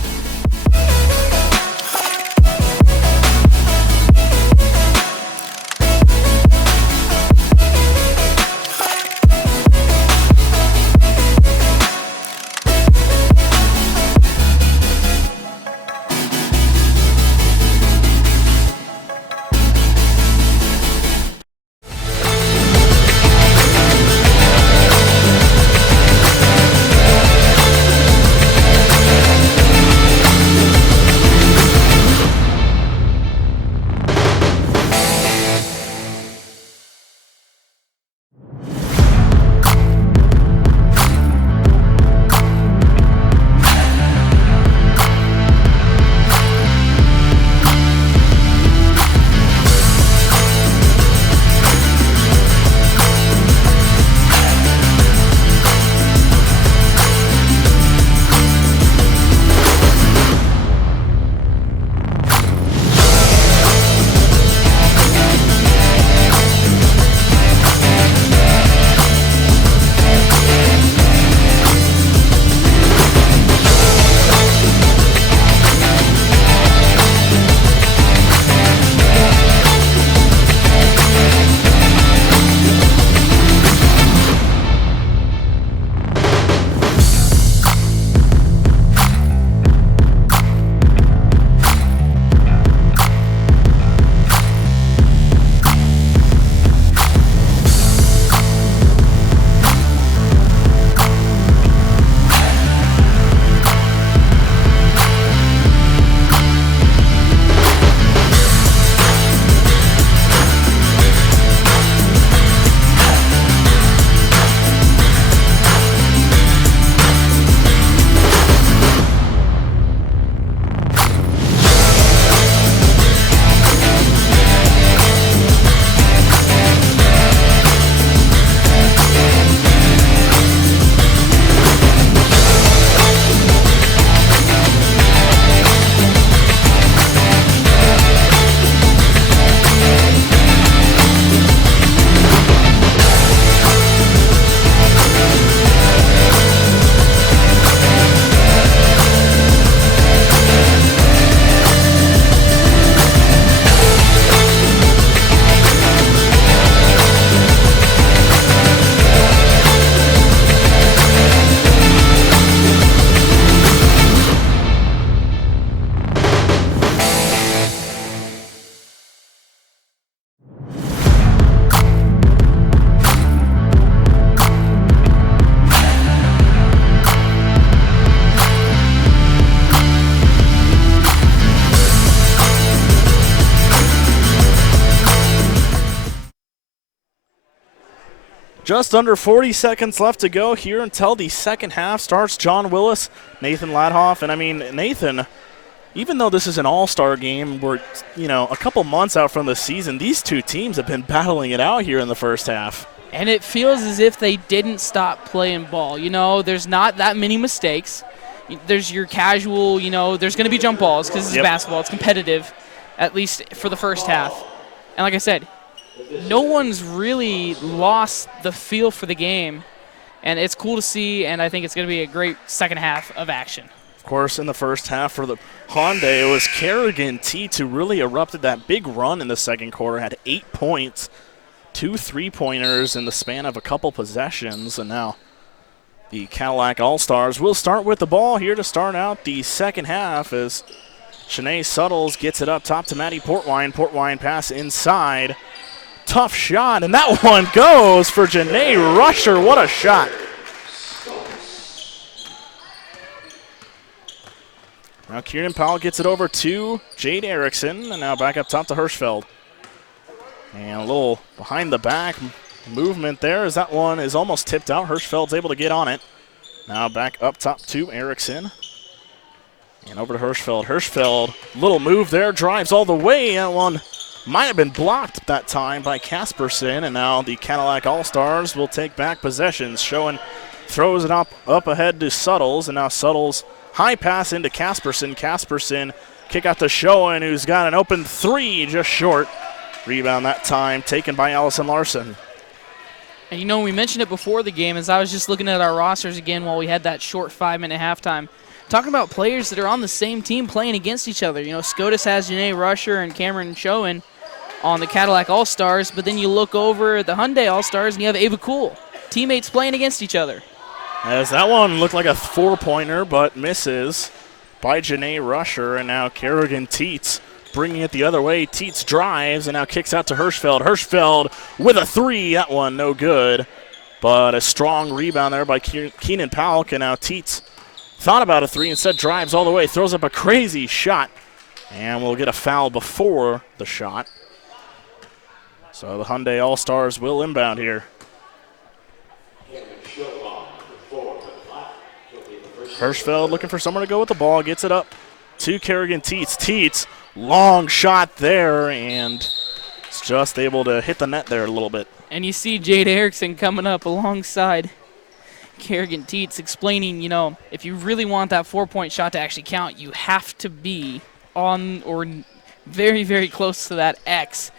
Just under 40 seconds left to go here until the second half starts. John Willis, Nathan Ladhoff, and I mean, Nathan, even though this is an all-star game, we're, a couple months out from the season, these two teams have been battling it out here in the first half. And it feels as if they didn't stop playing ball. There's not that many mistakes. There's your casual, there's going to be jump balls because it's basketball. It's competitive, at least for the first half. And like I said, no one's really lost the feel for the game. And it's cool to see, and I think it's going to be a great second half of action. Of course, in the first half for the Hyundai, it was Kerrigan Teets who really erupted that big run in the second quarter, had 8 points, 2 3-pointers in the span of a couple possessions, and now the Cadillac All-Stars will start with the ball here to start out the second half as Shanae Suttles gets it up top to Maddie Portwine. Portwine pass inside tough shot, and that one goes for Janae Rusher. What a shot. Now Kieran Powell gets it over to Jade Erickson, and now back up top to Hirschfeld. And a little behind the back movement there as that one is almost tipped out. Hirschfeld's able to get on it. Now back up top to Erickson. And over to Hirschfeld. Hirschfeld, little move there, drives all the way. That one might have been blocked that time by Casperson, and now the Cadillac All-Stars will take back possession. Schoen throws it up ahead to Suttles, and now Suttles high pass into Casperson. Casperson kick out to Schoen, who's got an open three just short. Rebound that time taken by Allison Larson. And you know, we mentioned it before the game as I was just looking at our rosters again while we had that short 5-minute halftime. Talking about players that are on the same team playing against each other. You know, SCOTUS has Janae Rusher and Cameron Schoen on the Cadillac All-Stars, but then you look over at the Hyundai All-Stars and you have Ava Cool. Teammates playing against each other. As that one looked like a four-pointer, but misses by Janae Rusher, and now Kerrigan Teets bringing it the other way. Teets drives and now kicks out to Hirschfeld. Hirschfeld with a three. That one no good, but a strong rebound there by Keenan Powell. And now Teets thought about a three, instead drives all the way, throws up a crazy shot, and we'll get a foul before the shot. So the Hyundai All-Stars will inbound here. Hirschfeld looking for someone to go with the ball, gets it up to Kerrigan Teets. Teets, long shot there, and it's just able to hit the net there a little bit. And you see Jade Erickson coming up alongside Kerrigan Teets explaining, you know, if you really want that 4-point shot to actually count, you have to be on or very, very close to that X.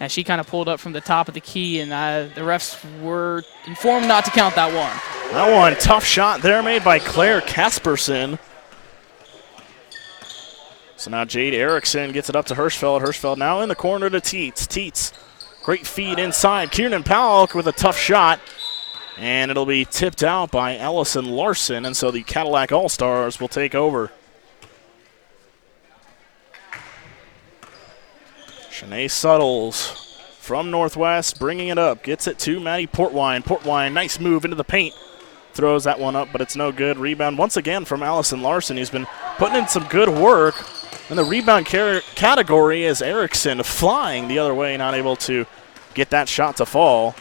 As she kind of pulled up from the top of the key, and the refs were informed not to count that one. That one, tough shot there made by Claire Casperson. So now Jade Erickson gets it up to Hirschfeld. Hirschfeld now in the corner to Teets. Teets, great feed inside. Kieran Powell with a tough shot. And it'll be tipped out by Allison Larson, and so the Cadillac All-Stars will take over. Shanae Suttles from Northwest bringing it up. Gets it to Maddie Portwine. Portwine, nice move into the paint. Throws that one up, but it's no good. Rebound once again from Allison Larson. He's been putting in some good work. In the rebound category is Erickson flying the other way, not able to get that shot to fall.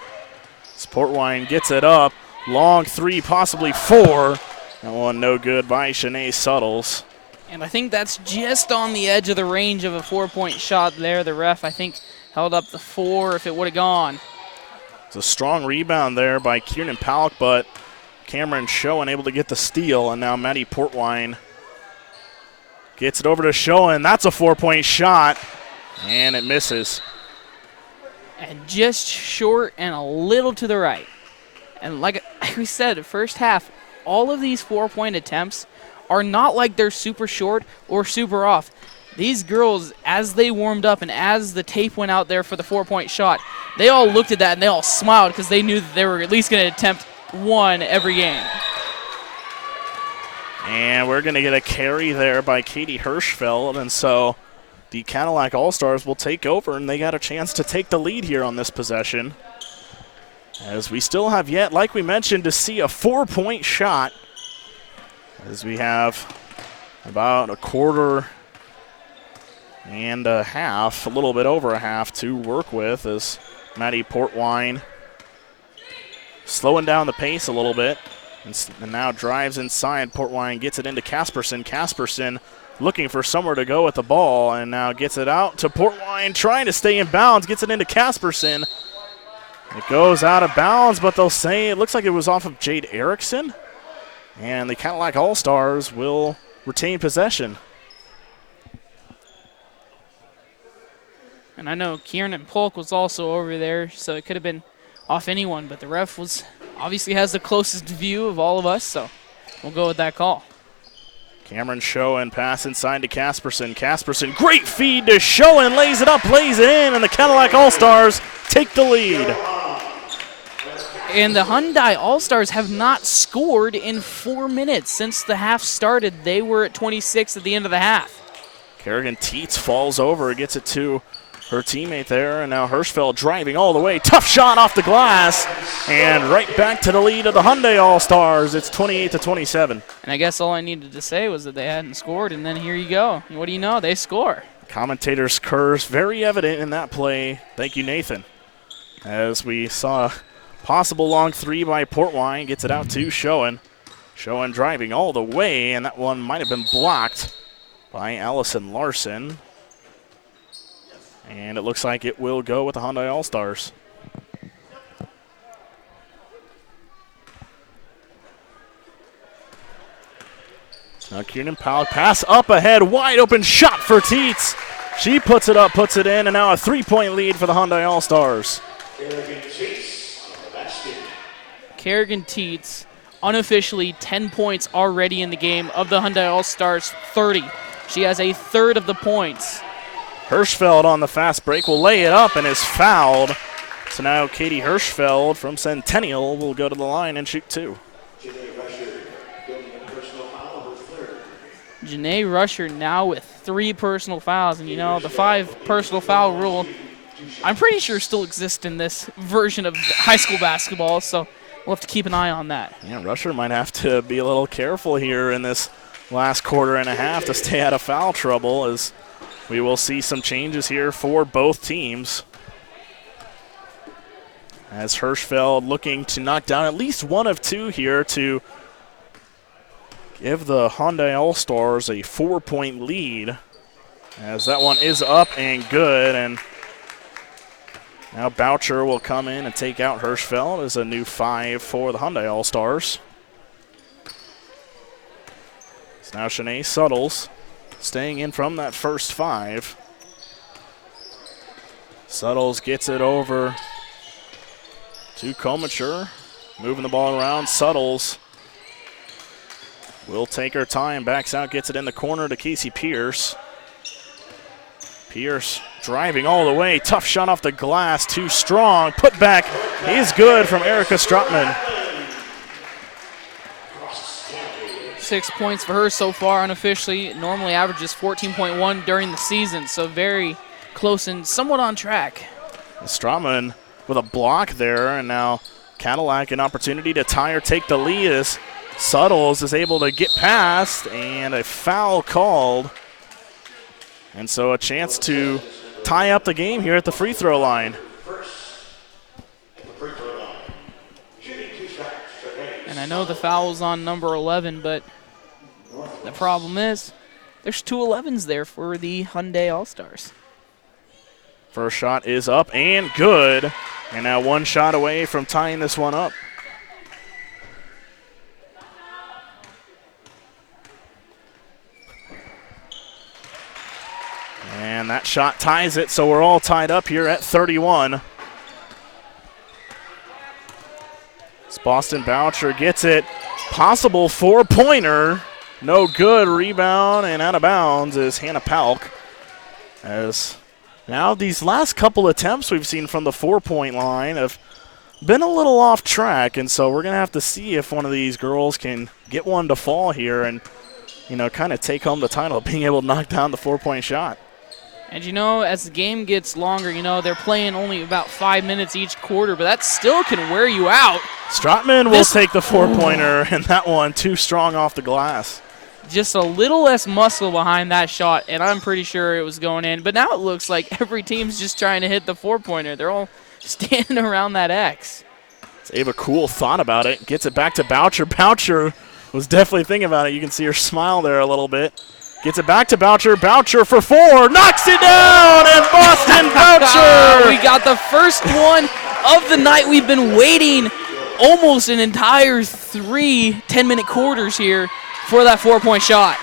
Portwine gets it up. Long three, possibly four. That one no good by Shanae Suttles. And I think that's just on the edge of the range of a 4-point shot there. The ref, I think, held up the 4 if it would have gone. It's a strong rebound there by Kieran Powell, but Cameron Schoen able to get the steal, and now Maddie Portwine gets it over to Schoen. That's a 4-point shot, and it misses. And just short and a little to the right. And like we said, first half, all of these 4-point attempts are not like they're super short or super off. These girls, as they warmed up and as the tape went out there for the 4-point shot, they all looked at that and they all smiled because they knew that they were at least going to attempt one every game. And we're going to get a carry there by Katie Hirschfeld, and so the Cadillac All-Stars will take over, and they got a chance to take the lead here on this possession. As we still have yet, like we mentioned, to see a 4-point shot, as we have about a quarter and a half, a little bit over a half to work with, as Maddie Portwine slowing down the pace a little bit, and now drives inside. Portwine gets it into Casperson. Casperson looking for somewhere to go with the ball, and now gets it out to Portwine, trying to stay in bounds, gets it into Casperson. It goes out of bounds, but they'll say it looks like it was off of Jade Erickson, and the Cadillac All-Stars will retain possession. And I know Kieran Polk was also over there, so it could have been off anyone, but the ref was obviously has the closest view of all of us, so we'll go with that call. Cameron Schoen pass inside to Casperson. Casperson, great feed to Schoen, lays it up, lays it in, and the Cadillac All-Stars take the lead. And the Hyundai All-Stars have not scored in 4 minutes since the half started. They were at 26 at the end of the half. Kerrigan Teets falls over, gets it to her teammate there, and now Hirschfeld driving all the way. Tough shot off the glass, and right back to the lead of the Hyundai All-Stars. It's 28-27. And I guess all I needed to say was that they hadn't scored, and then here you go. What do you know? They score. Commentator's curse very evident in that play. Thank you, Nathan. As we saw a possible long three by Portwine, gets it out to Schoen. Schoen driving all the way, and that one might have been blocked by Allison Larson. And it looks like it will go with the Hyundai All-Stars. Now Kiernan Powell, pass up ahead, wide open shot for Teets. She puts it up, puts it in, and now a 3-point lead for the Hyundai All-Stars. Kerrigan Teets, unofficially 10 points already in the game of the Hyundai All-Stars 30. She has a third of the points. Hirschfeld on the fast break will lay it up and is fouled. So now Katie Hirschfeld from Centennial will go to the line and shoot two. Janae Rusher now with 3 personal fouls. And, you know, the 5 personal foul rule, I'm pretty sure still exists in this version of high school basketball. So we'll have to keep an eye on that. Yeah, Rusher might have to be a little careful here in this last quarter and a half to stay out of foul trouble, as we will see some changes here for both teams. As Hirschfeld looking to knock down at least one of two here to give the Hyundai All-Stars a 4-point lead, as that one is up and good. And now Boucher will come in and take out Hirschfeld as a new 5 for the Hyundai All-Stars. It's now Shanae Suttles staying in from that first 5. Suttles gets it over to Komacher, moving the ball around. Suttles will take her time, backs out, gets it in the corner to Casey Pierce. Pierce driving all the way, tough shot off the glass, too strong. Put back is good from Erica Strotman. 6 points for her so far unofficially. Normally averages 14.1 during the season, so very close and somewhat on track. Strotman with a block there, and now Cadillac an opportunity to tie or take the lead as Suttles is able to get past, and a foul called. And so a chance to tie up the game here at the free throw line. And I know the foul's on number 11, but the problem is there's 2 11s there for the Hyundai All-Stars. First shot is up and good. And now one shot away from tying this one up. And that shot ties it, so we're all tied up here at 31. As Boston Boucher gets it. Possible 4-pointer. No good. Rebound and out of bounds is Hannah Palk. As now these last couple attempts we've seen from the 4-point line have been a little off track, and so we're going to have to see if one of these girls can get one to fall here and, you know, kind of take home the title of being able to knock down the 4-point shot. And, you know, as the game gets longer, you know, they're playing only about 5 minutes each quarter, but that still can wear you out. Strotman will take the 4-pointer, and that one too strong off the glass. Just a little less muscle behind that shot, and I'm pretty sure it was going in. But now it looks like every team's just trying to hit the 4-pointer. They're all standing around that X. Ava Cool thought about it, gets it back to Boucher. Boucher was definitely thinking about it. You can see her smile there a little bit. Gets it back to Boucher. Boucher for 4. Knocks it down, and Boston Boucher. We got the first one of the night. We've been waiting almost an entire 3 10-minute quarters here for that 4-point shot.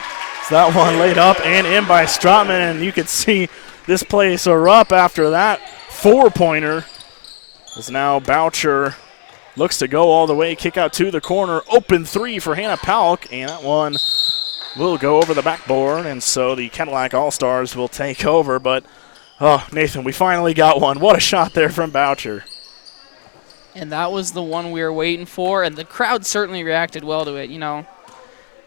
So that one laid up and in by Strotman, and you could see this place erupt after that 4-pointer. As now Boucher looks to go all the way, kick out to the corner, open 3 for Hannah Palk, and that one will go over the backboard, and so the Cadillac All-Stars will take over. But, oh, Nathan, we finally got one. What a shot there from Boucher. And that was the one we were waiting for, and the crowd certainly reacted well to it. You know,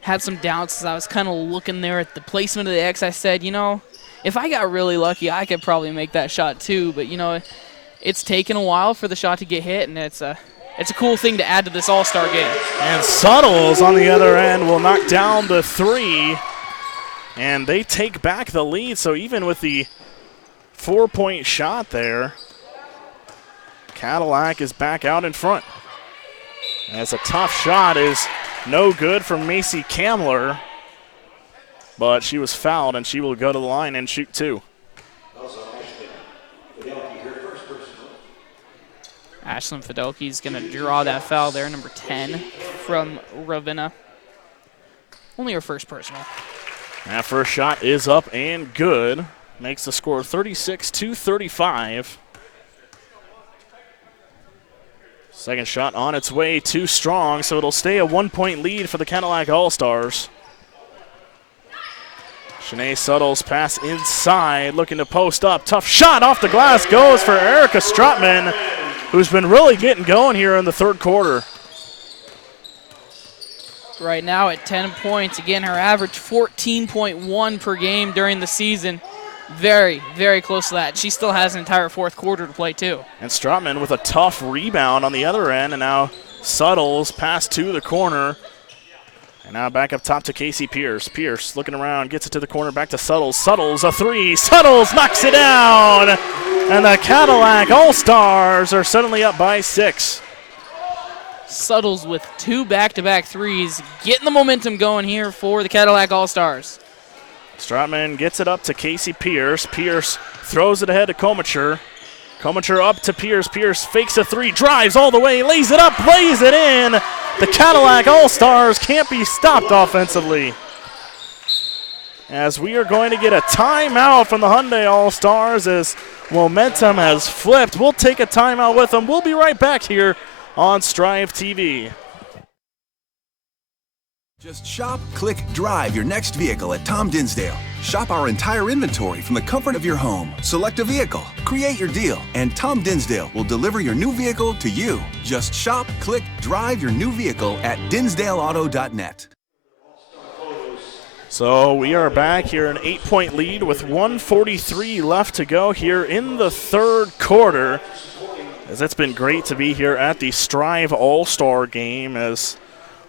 had some doubts as I was kind of looking there at the placement of the X. I said, you know, if I got really lucky, I could probably make that shot too. But, you know, it's taken a while for the shot to get hit, and it's a cool thing to add to this all-star game. And Suttles on the other end will knock down the 3, and they take back the lead. So even with the 4-point shot there, Cadillac is back out in front. As a tough shot is no good from Macy Kamler, but she was fouled, and she will go to the line and shoot 2. Ashlyn Fidelki is going to draw that foul there, number 10 from Ravenna. Only her first personal. That first shot is up and good. Makes the score 36-35. Second shot on its way, too strong, so it'll stay a 1-point lead for the Cadillac All-Stars. Shanae Suttles pass inside, looking to post up. Tough shot off the glass goes for Erica Strotman, who's been really getting going here in the third quarter. Right now at 10 points. Again, her average 14.1 per game during the season. Very, very close to that. She still has an entire fourth quarter to play, too. And Strotman with a tough rebound on the other end, and now Suttles pass to the corner. And now back up top to Casey Pierce. Pierce looking around, gets it to the corner, back to Suttles. Suttles, a 3. Suttles knocks it down. And the Cadillac All-Stars are suddenly up by 6. Suttles with 2 back-to-back threes, getting the momentum going here for the Cadillac All-Stars. Strotman gets it up to Casey Pierce. Pierce throws it ahead to Komacher. Komacher up to Pierce. Pierce fakes a 3, drives all the way, lays it up, lays it in. The Cadillac All-Stars can't be stopped offensively. As we are going to get a timeout from the Hyundai All-Stars as momentum has flipped. We'll take a timeout with them. We'll be right back here on Strive TV. Just shop, click, drive your next vehicle at Tom Dinsdale. Shop our entire inventory from the comfort of your home. Select a vehicle, create your deal, and Tom Dinsdale will deliver your new vehicle to you. Just shop, click, drive your new vehicle at dinsdaleauto.net. So we are back here, an 8-point lead with 1:43 left to go here in the third quarter. As it's been great to be here at the Strive All-Star game. As,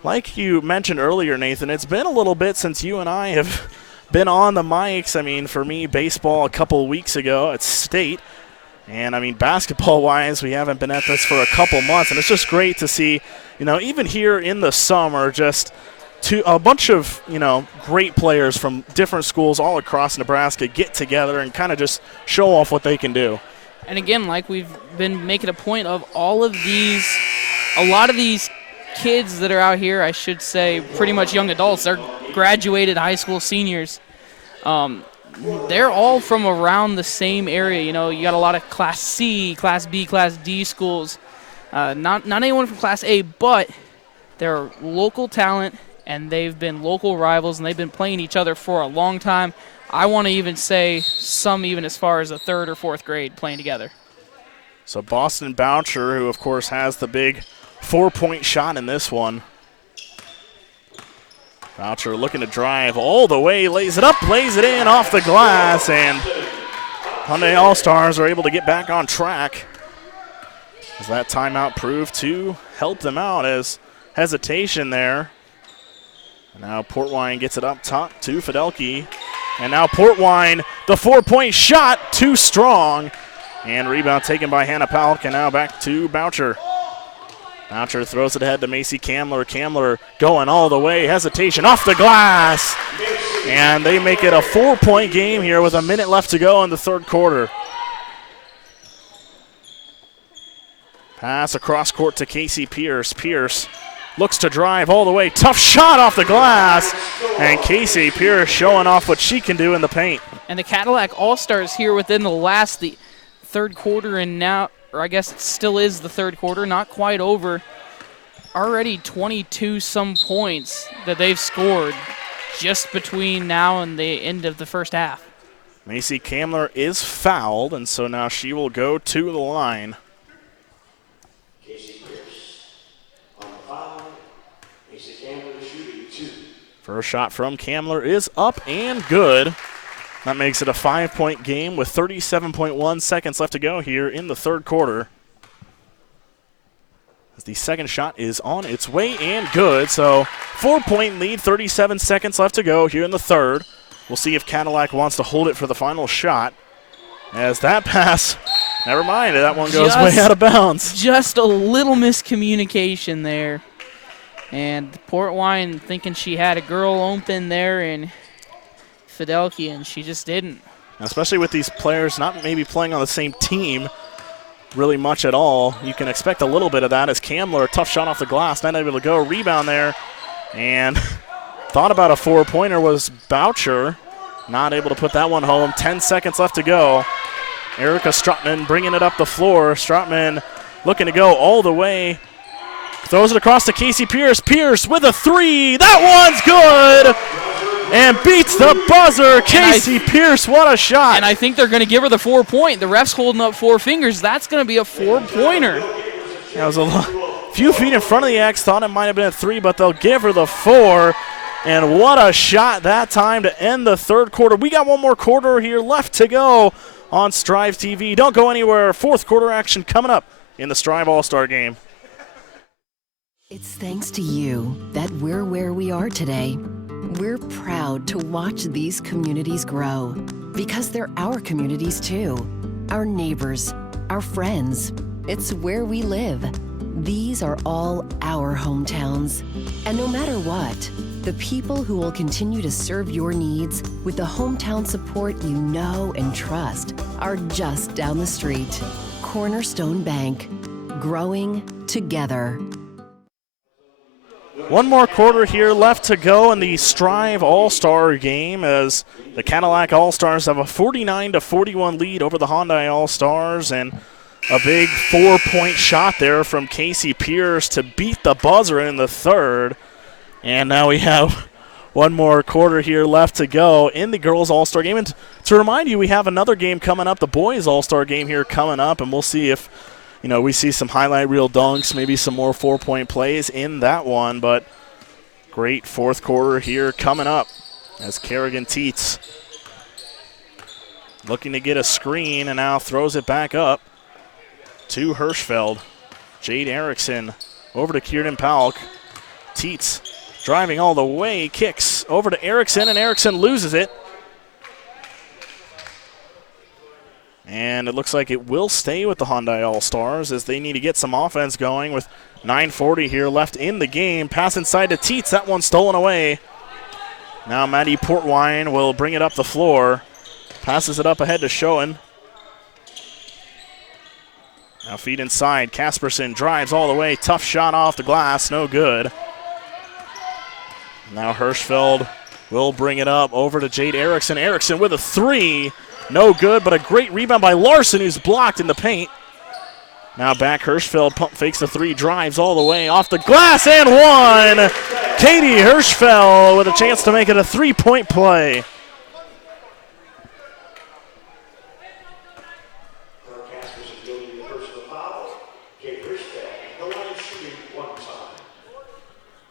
like you mentioned earlier, Nathan, it's been a little bit since you and I have been on the mics. I mean, for me, baseball a couple of weeks ago at State. And, I mean, basketball-wise, we haven't been at this for a couple months. And it's just great to see, you know, even here in the summer, just a bunch of, you know, great players from different schools all across Nebraska get together and kind of just show off what they can do. And again, like we've been making a point of, a lot of these kids that are out here, I should say pretty much young adults, they're graduated high school seniors. They're all from around the same area. You know, you got a lot of Class C, Class B, Class D schools. Not anyone from Class A, but they're local talent, and they've been local rivals, and they've been playing each other for a long time. I want to even say some even as far as the third or fourth grade playing together. So Boston Boucher, who of course has the big 4-point shot in this one. Boucher looking to drive all the way, lays it up, lays it in off the glass, and Hyundai All-Stars are able to get back on track. As that timeout proved to help them out, as hesitation there. And now Portwine gets it up top to Fidelki. And now Portwine, the 4-point shot, too strong. And rebound taken by Hannah Palk, and now back to Boucher. Boucher throws it ahead to Macy Kamler. Kamler going all the way, hesitation off the glass. And they make it a 4-point game here with a minute left to go in the third quarter. Pass across court to Casey Pierce. Pierce looks to drive all the way. Tough shot off the glass. And Casey Pierce showing off what she can do in the paint. And the Cadillac All-Stars here within the third quarter, and now, or I guess it still is the third quarter, not quite over. Already 22-some points that they've scored just between now and the end of the first half. Macy Kamler is fouled, and so now she will go to the line. First shot from Kamler is up and good. That makes it a 5-point game with 37.1 seconds left to go here in the third quarter. As the second shot is on its way and good. So 4-point lead, 37 seconds left to go here in the third. We'll see if Cadillac wants to hold it for the final shot. As that pass, never mind, that one goes way out of bounds. Just a little miscommunication there. And Port Wine thinking she had a girl open there in Fidelki, and she just didn't. Especially with these players not maybe playing on the same team really much at all. You can expect a little bit of that as Kamler, tough shot off the glass, not able to go. Rebound there. And thought about a 4-pointer was Boucher. Not able to put that one home. 10 seconds left to go. Erica Strotman bringing it up the floor. Strotman looking to go all the way. Throws it across to Casey Pierce. Pierce with a 3. That one's good! And beats the buzzer. Casey Pierce, what a shot. And I think they're going to give her the 4-point. The ref's holding up 4 fingers. That's going to be a 4-pointer. That was a few feet in front of the X. Thought it might have been a 3, but they'll give her the 4. And what a shot that time to end the third quarter. We got one more quarter here left to go on Strive TV. Don't go anywhere. Fourth quarter action coming up in the Strive All-Star game. It's thanks to you that we're where we are today. We're proud to watch these communities grow because they're our communities too. Our neighbors, our friends. It's where we live. These are all our hometowns. And no matter what, the people who will continue to serve your needs with the hometown support you know and trust are just down the street. Cornerstone Bank, growing together. One more quarter here left to go in the Strive All-Star game as the Cadillac All-Stars have a 49-41 lead over the Hyundai All-Stars, and a big 4-point shot there from Casey Pierce to beat the buzzer in the third. And now we have one more quarter here left to go in the girls All-Star game. And to remind you, we have another game coming up, the boys All-Star game here coming up, and we'll see if we see some highlight reel dunks, maybe some more 4-point plays in that one. But great fourth quarter here coming up as Kerrigan Teets looking to get a screen and now throws it back up to Hirschfeld. Jade Erickson over to Kieran Palk. Teets driving all the way, kicks over to Erickson, and Erickson loses it. And it looks like it will stay with the Hyundai All-Stars as they need to get some offense going with 9:40 here left in the game. Pass inside to Teets. That one stolen away. Now Maddie Portwine will bring it up the floor. Passes it up ahead to Schoen. Now feed inside. Casperson drives all the way. Tough shot off the glass. No good. Now Hirschfeld will bring it up over to Jade Erickson. Erickson with a 3. No good, but a great rebound by Larson, who's blocked in the paint. Now back Hirschfeld, pump fakes the 3, drives all the way off the glass and one. Katie Hirschfeld with a chance to make it a 3-point play.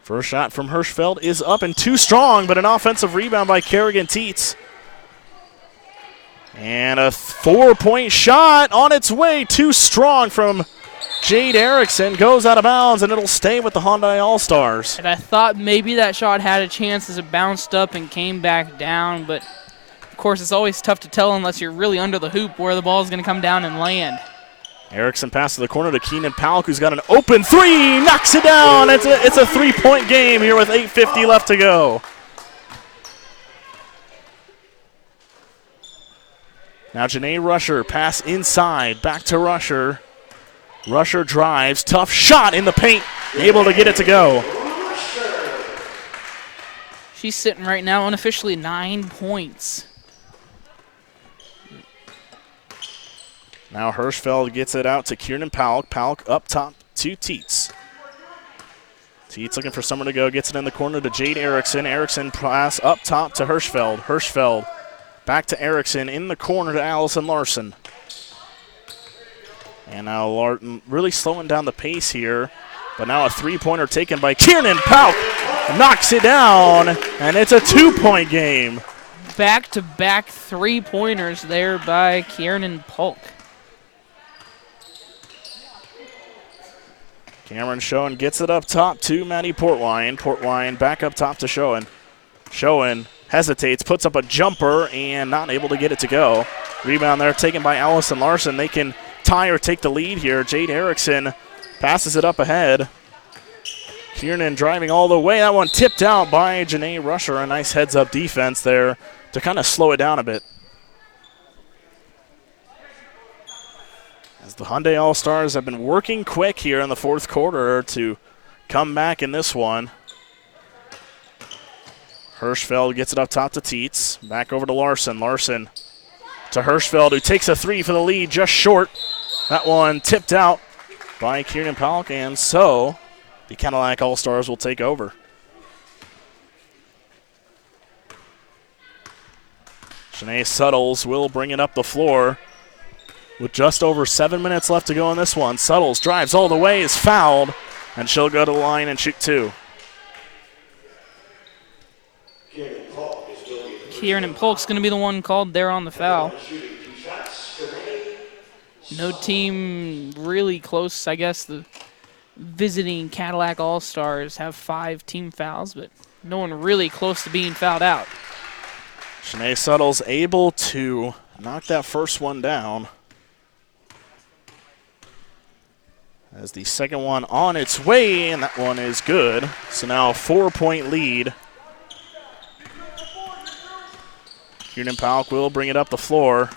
First shot from Hirschfeld is up and too strong, but an offensive rebound by Kerrigan Teets. And a 4-point shot on its way, too strong from Jade Erickson. Goes out of bounds, and it'll stay with the Hyundai All-Stars. And I thought maybe that shot had a chance as it bounced up and came back down, but of course it's always tough to tell unless you're really under the hoop where the ball is going to come down and land. Erickson passes the corner to Keenan Palk, who's got an open 3, knocks it down. It's a 3-point game here with 8:50 left to go. Now Janae Rusher, pass inside, back to Rusher. Rusher drives, tough shot in the paint, able to get it to go. She's sitting right now unofficially 9 points. Now Hirschfeld gets it out to Kieran Palk. Palk up top to Teets. Teets looking for somewhere to go, gets it in the corner to Jade Erickson. Erickson pass up top to Hirschfeld. Hirschfeld back to Erickson, in the corner to Allison Larson. And now Larson really slowing down the pace here. But now a 3-pointer taken by Kieran Palk. Knocks it down, and it's a 2-point game. back-to-back three-pointers there by Kieran Polk. Cameron Schoen gets it up top to Maddie Portwine. Portwine back up top to Schoen. Schoen hesitates, puts up a jumper, and not able to get it to go. Rebound there taken by Allison Larson. They can tie or take the lead here. Jade Erickson passes it up ahead. Kiernan driving all the way. That one tipped out by Janae Rusher. A nice heads-up defense there to kind of slow it down a bit. As the Hyundai All-Stars have been working quick here in the fourth quarter to come back in this one. Hirschfeld gets it up top to Tietz. Back over to Larson. Larson to Hirschfeld, who takes a three for the lead, just short. That one tipped out by Kieran Polk, and so the Cadillac All-Stars will take over. Shanae Suttles will bring it up the floor with just over 7 minutes left to go in this one. Suttles drives all the way, is fouled, and she'll go to the line and shoot two. Kieran Polk's going to be the one called there on the foul. No team really close. I guess the visiting Cadillac All-Stars have 5 team fouls, but no one really close to being fouled out. Shanae Suttles able to knock that first one down. As the second one on its way, and that one is good. So now a 4-point lead. Kieran Polk will bring it up the floor.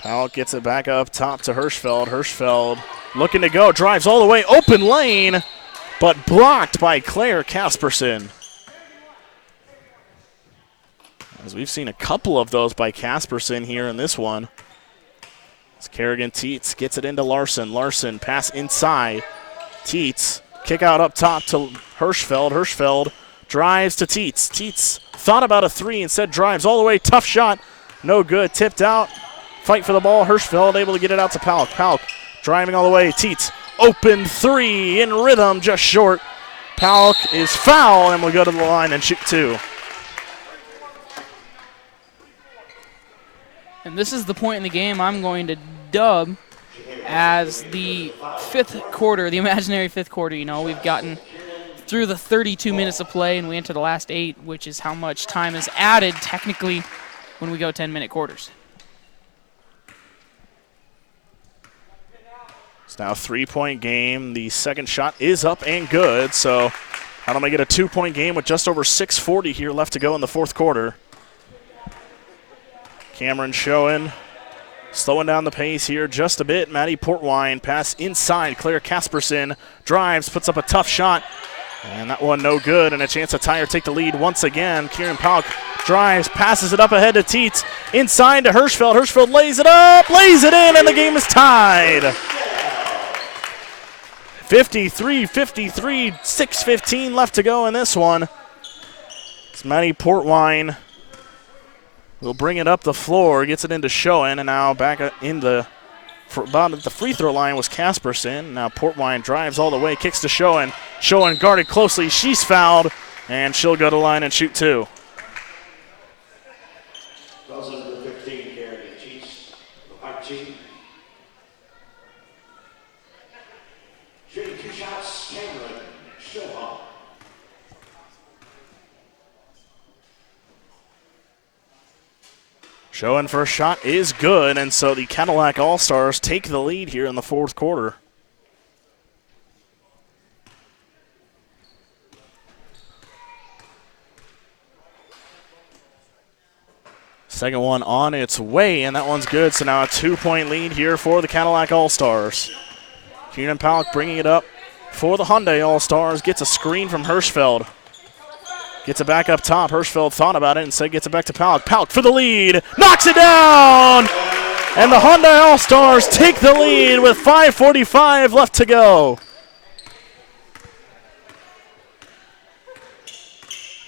Polk gets it back up top to Hirschfeld. Hirschfeld looking to go, drives all the way, open lane, but blocked by Claire Casperson. As we've seen a couple of those by Casperson here in this one. As Kerrigan Tietz gets it into Larson. Larson pass inside. Tietz kick out up top to Hirschfeld. Hirschfeld drives to Tietz. Tietz thought about a three, instead drives all the way. Tough shot. No good. Tipped out. Fight for the ball. Hirschfeld able to get it out to Polk. Polk driving all the way. Tietz open three in rhythm, just short. Polk is fouled and will go to the line and shoot two. And this is the point in the game I'm going to dub as the fifth quarter, the imaginary fifth quarter. You know, we've gotten through the 32 minutes of play and we enter the last 8, which is how much time is added technically when we go 10-minute quarters. It's now a 3-point game. The second shot is up and good. So how do I get a 2-point game with just over 6:40 here left to go in the fourth quarter? Cameron Schoen slowing down the pace here just a bit. Maddie Portwine pass inside. Claire Casperson drives, puts up a tough shot. And that one no good, and a chance to tie or take the lead once again. Kieran Polk drives, passes it up ahead to Tietz. Inside to Hirschfeld. Hirschfeld lays it up, lays it in, and the game is tied. 53-53, 6:15 left to go in this one. It's Maddie Portwine will bring it up the floor, gets it into Schoen, and now back in the about at the free throw line was Casperson. Now Portwine drives all the way, kicks to Schoen. Schoen guarded closely. She's fouled, and she'll go to line and shoot two. Schoen first shot is good, and so the Cadillac All-Stars take the lead here in the fourth quarter. Second one on its way, and that one's good. So now a 2-point lead here for the Cadillac All-Stars. Kieran Polk bringing it up for the Hyundai All-Stars. Gets a screen from Hirschfeld. Gets it back up top. Hirschfeld thought about it and said gets it back to Polk. Polk for the lead. Knocks it down! And the Hyundai All-Stars take the lead with 5:45 left to go.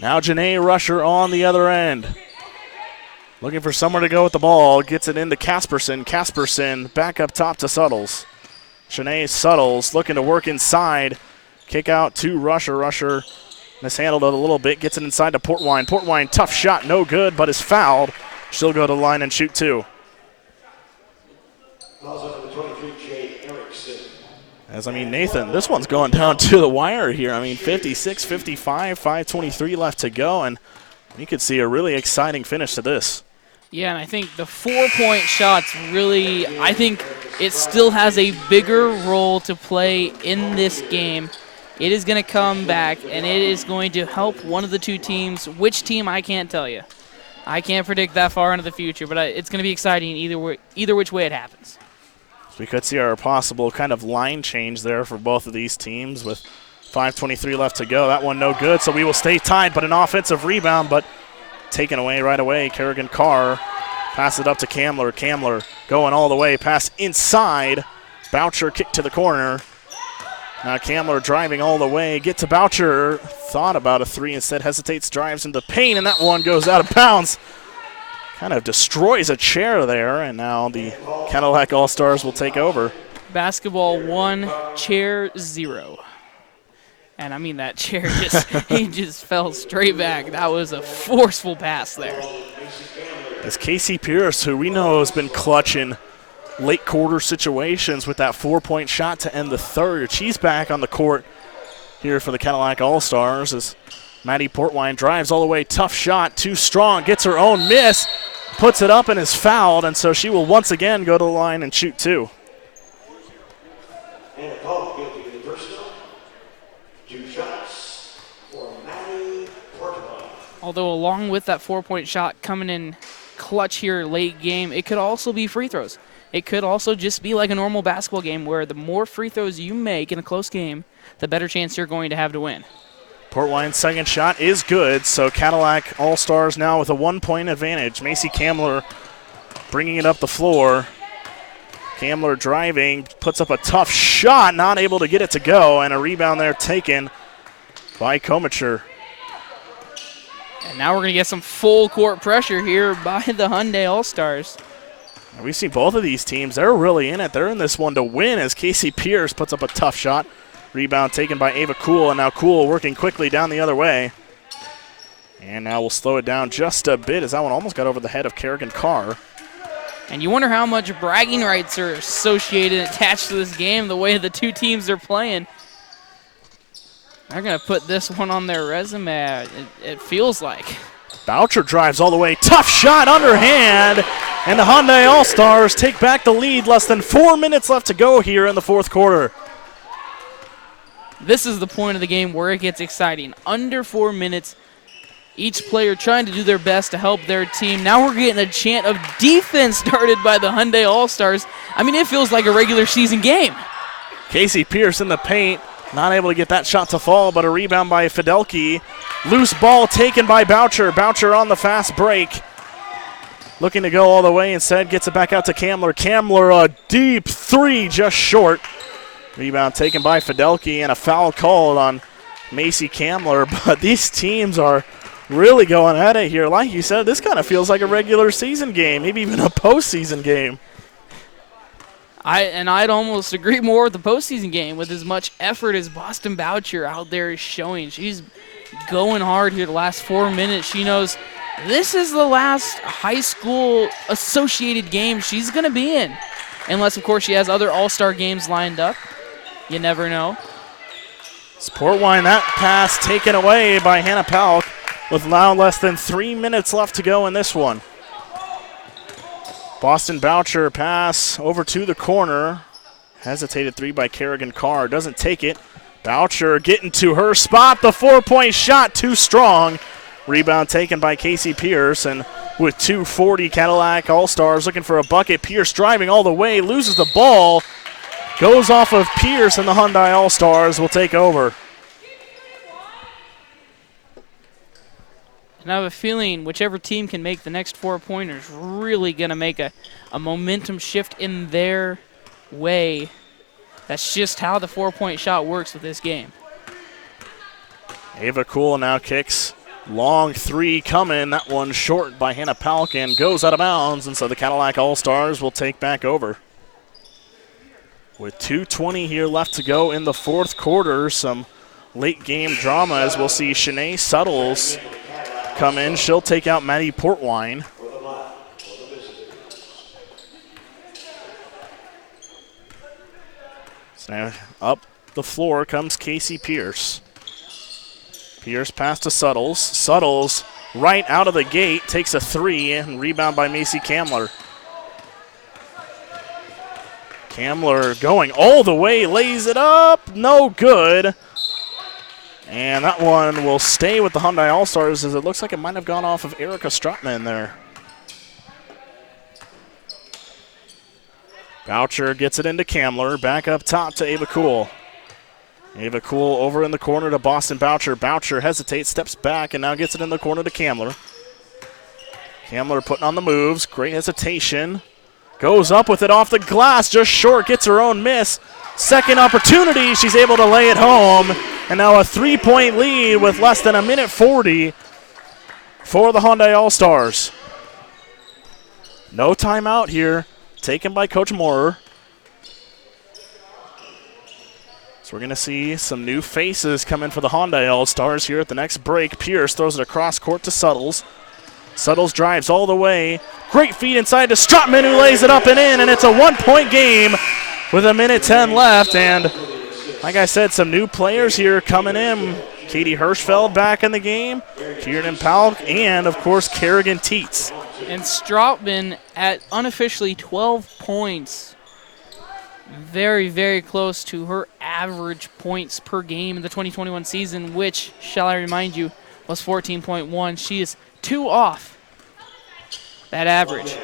Now Janae Rusher on the other end. Looking for somewhere to go with the ball. Gets it into Casperson. Casperson back up top to Suttles. Janae Suttles looking to work inside. Kick out to Rusher. Rusher Mishandled it a little bit, gets it inside to Portwine. Portwine, tough shot, no good, but is fouled. She'll go to the line and shoot 2. As I mean, Nathan, this one's going down to the wire here. I mean, 56-55, 5:23 left to go, and you could see a really exciting finish to this. Yeah, and I think the 4-point shots really, I think it still has a bigger role to play in this game. It is going to come back, and it is going to help one of the two teams. Which team, I can't tell you. I can't predict that far into the future, but it's going to be exciting either which way it happens. We could see our possible kind of line change there for both of these teams with 5:23 left to go. That one no good, so we will stay tied, but an offensive rebound, but taken away right away. Kerrigan Carr passes it up to Kamler. Kamler going all the way, pass inside. Boucher kick to the corner. Now Kamler driving all the way, get to Boucher. Thought about a 3, instead hesitates, drives into paint, and that one goes out of bounds. Kind of destroys a chair there, and now the Cadillac All-Stars will take over. Basketball 1, chair 0. And I mean, that chair he just fell straight back. That was a forceful pass there. As Casey Pierce, who we know has been clutch in late quarter situations with that 4-point shot to end the third, she's back on the court here for the Cadillac All-Stars as Maddie Portwine drives all the way, tough shot, too strong, gets her own miss, puts it up and is fouled, and so she will once again go to the line and shoot 2. And a call guilty to the personal. 2 shots for Maddie Portwine. Although along with that 4-point shot coming in clutch here late game, it could also be free throws. It could also just be like a normal basketball game where the more free throws you make in a close game, the better chance you're going to have to win. Portwine's second shot is good, so Cadillac All-Stars now with a 1-point advantage. Macy Kamler bringing it up the floor. Kamler driving, puts up a tough shot, not able to get it to go, and a rebound there taken by Komicher. And now we're going to get some full court pressure here by the Hyundai All-Stars. We've seen both of these teams. They're really in it. They're in this one to win as Casey Pierce puts up a tough shot. Rebound taken by Ava Kuhl, and now Kuhl working quickly down the other way. And now we'll slow it down just a bit as that one almost got over the head of Kerrigan Carr. And you wonder how much bragging rights are associated and attached to this game, the way the two teams are playing. They're going to put this one on their resume, it feels like. Boucher drives all the way. Tough shot, underhand. And the Hyundai All-Stars take back the lead. Less than 4 minutes left to go here in the fourth quarter. This is the point of the game where it gets exciting. Under 4 minutes, each player trying to do their best to help their team. Now we're getting a chant of defense started by the Hyundai All-Stars. I mean, it feels like a regular season game. Casey Pierce in the paint. Not able to get that shot to fall, but a rebound by Fidelki. Loose ball taken by Boucher. Boucher on the fast break. Looking to go all the way. Instead, gets it back out to Kamler. Kamler, a deep 3, just short. Rebound taken by Fidelki, and a foul called on Macy Kamler. But these teams are really going at it here. Like you said, this kind of feels like a regular season game, maybe even a postseason game. I'd almost agree more with the postseason game with as much effort as Boston Boucher out there is showing. She's going hard here the last 4 minutes. She knows this is the last high school associated game she's going to be in. Unless, of course, she has other all-star games lined up. You never know. Portwine, that pass taken away by Hannah Palk with now less than 3 minutes left to go in this one. Boston Boucher pass over to the corner. Hesitated 3 by Kerrigan Carr. Doesn't take it. Boucher getting to her spot. The 4-point shot too strong. Rebound taken by Casey Pierce. And with 2:40, Cadillac All-Stars looking for a bucket. Pierce driving all the way. Loses the ball. Goes off of Pierce, and the Hyundai All-Stars will take over. And I have a feeling whichever team can make the next 4-pointers really going to make a momentum shift in their way. That's just how the 4-point shot works with this game. Ava Kuhl now kicks. Long 3 coming. That one short by Hannah Palk and goes out of bounds. And so the Cadillac All-Stars will take back over. With 2:20 here left to go in the fourth quarter, some late game drama as we'll see Shanae Suttles come in. She'll take out Maddie Portwine. So now up the floor comes Casey Pierce. Pierce pass to Suttles. Suttles right out of the gate takes a three and rebound by Macy Kamler. Kamler going all the way, lays it up, no good. And that one will stay with the Hyundai All-Stars as it looks like it might have gone off of Erica Stratman there. Boucher gets it into Kamler, back up top to Ava Cool. Ava Cool over in the corner to Boston Boucher. Boucher hesitates, steps back, and now gets it in the corner to Kamler. Kamler putting on the moves, great hesitation. Goes up with it off the glass, just short, gets her own miss. Second opportunity, she's able to lay it home. And now a 3-point lead with less than a minute 40 for the Hyundai All-Stars. No timeout here, taken by Coach Moorer. So we're going to see some new faces come in for the Hyundai All-Stars here at the next break. Pierce throws it across court to Suttles. Suttles drives all the way. Great feed inside to Stratman, who lays it up and in, and it's a 1-point game with a minute 10 left. And like I said, some new players here coming in. Katie Hirschfeld back in the game, Kieran Palk, and of course Kerrigan Teets. And Stratman at unofficially 12 points. Very, very close to her average points per game in the 2021 season, which, shall I remind you, was 14.1. She is 2 off that average.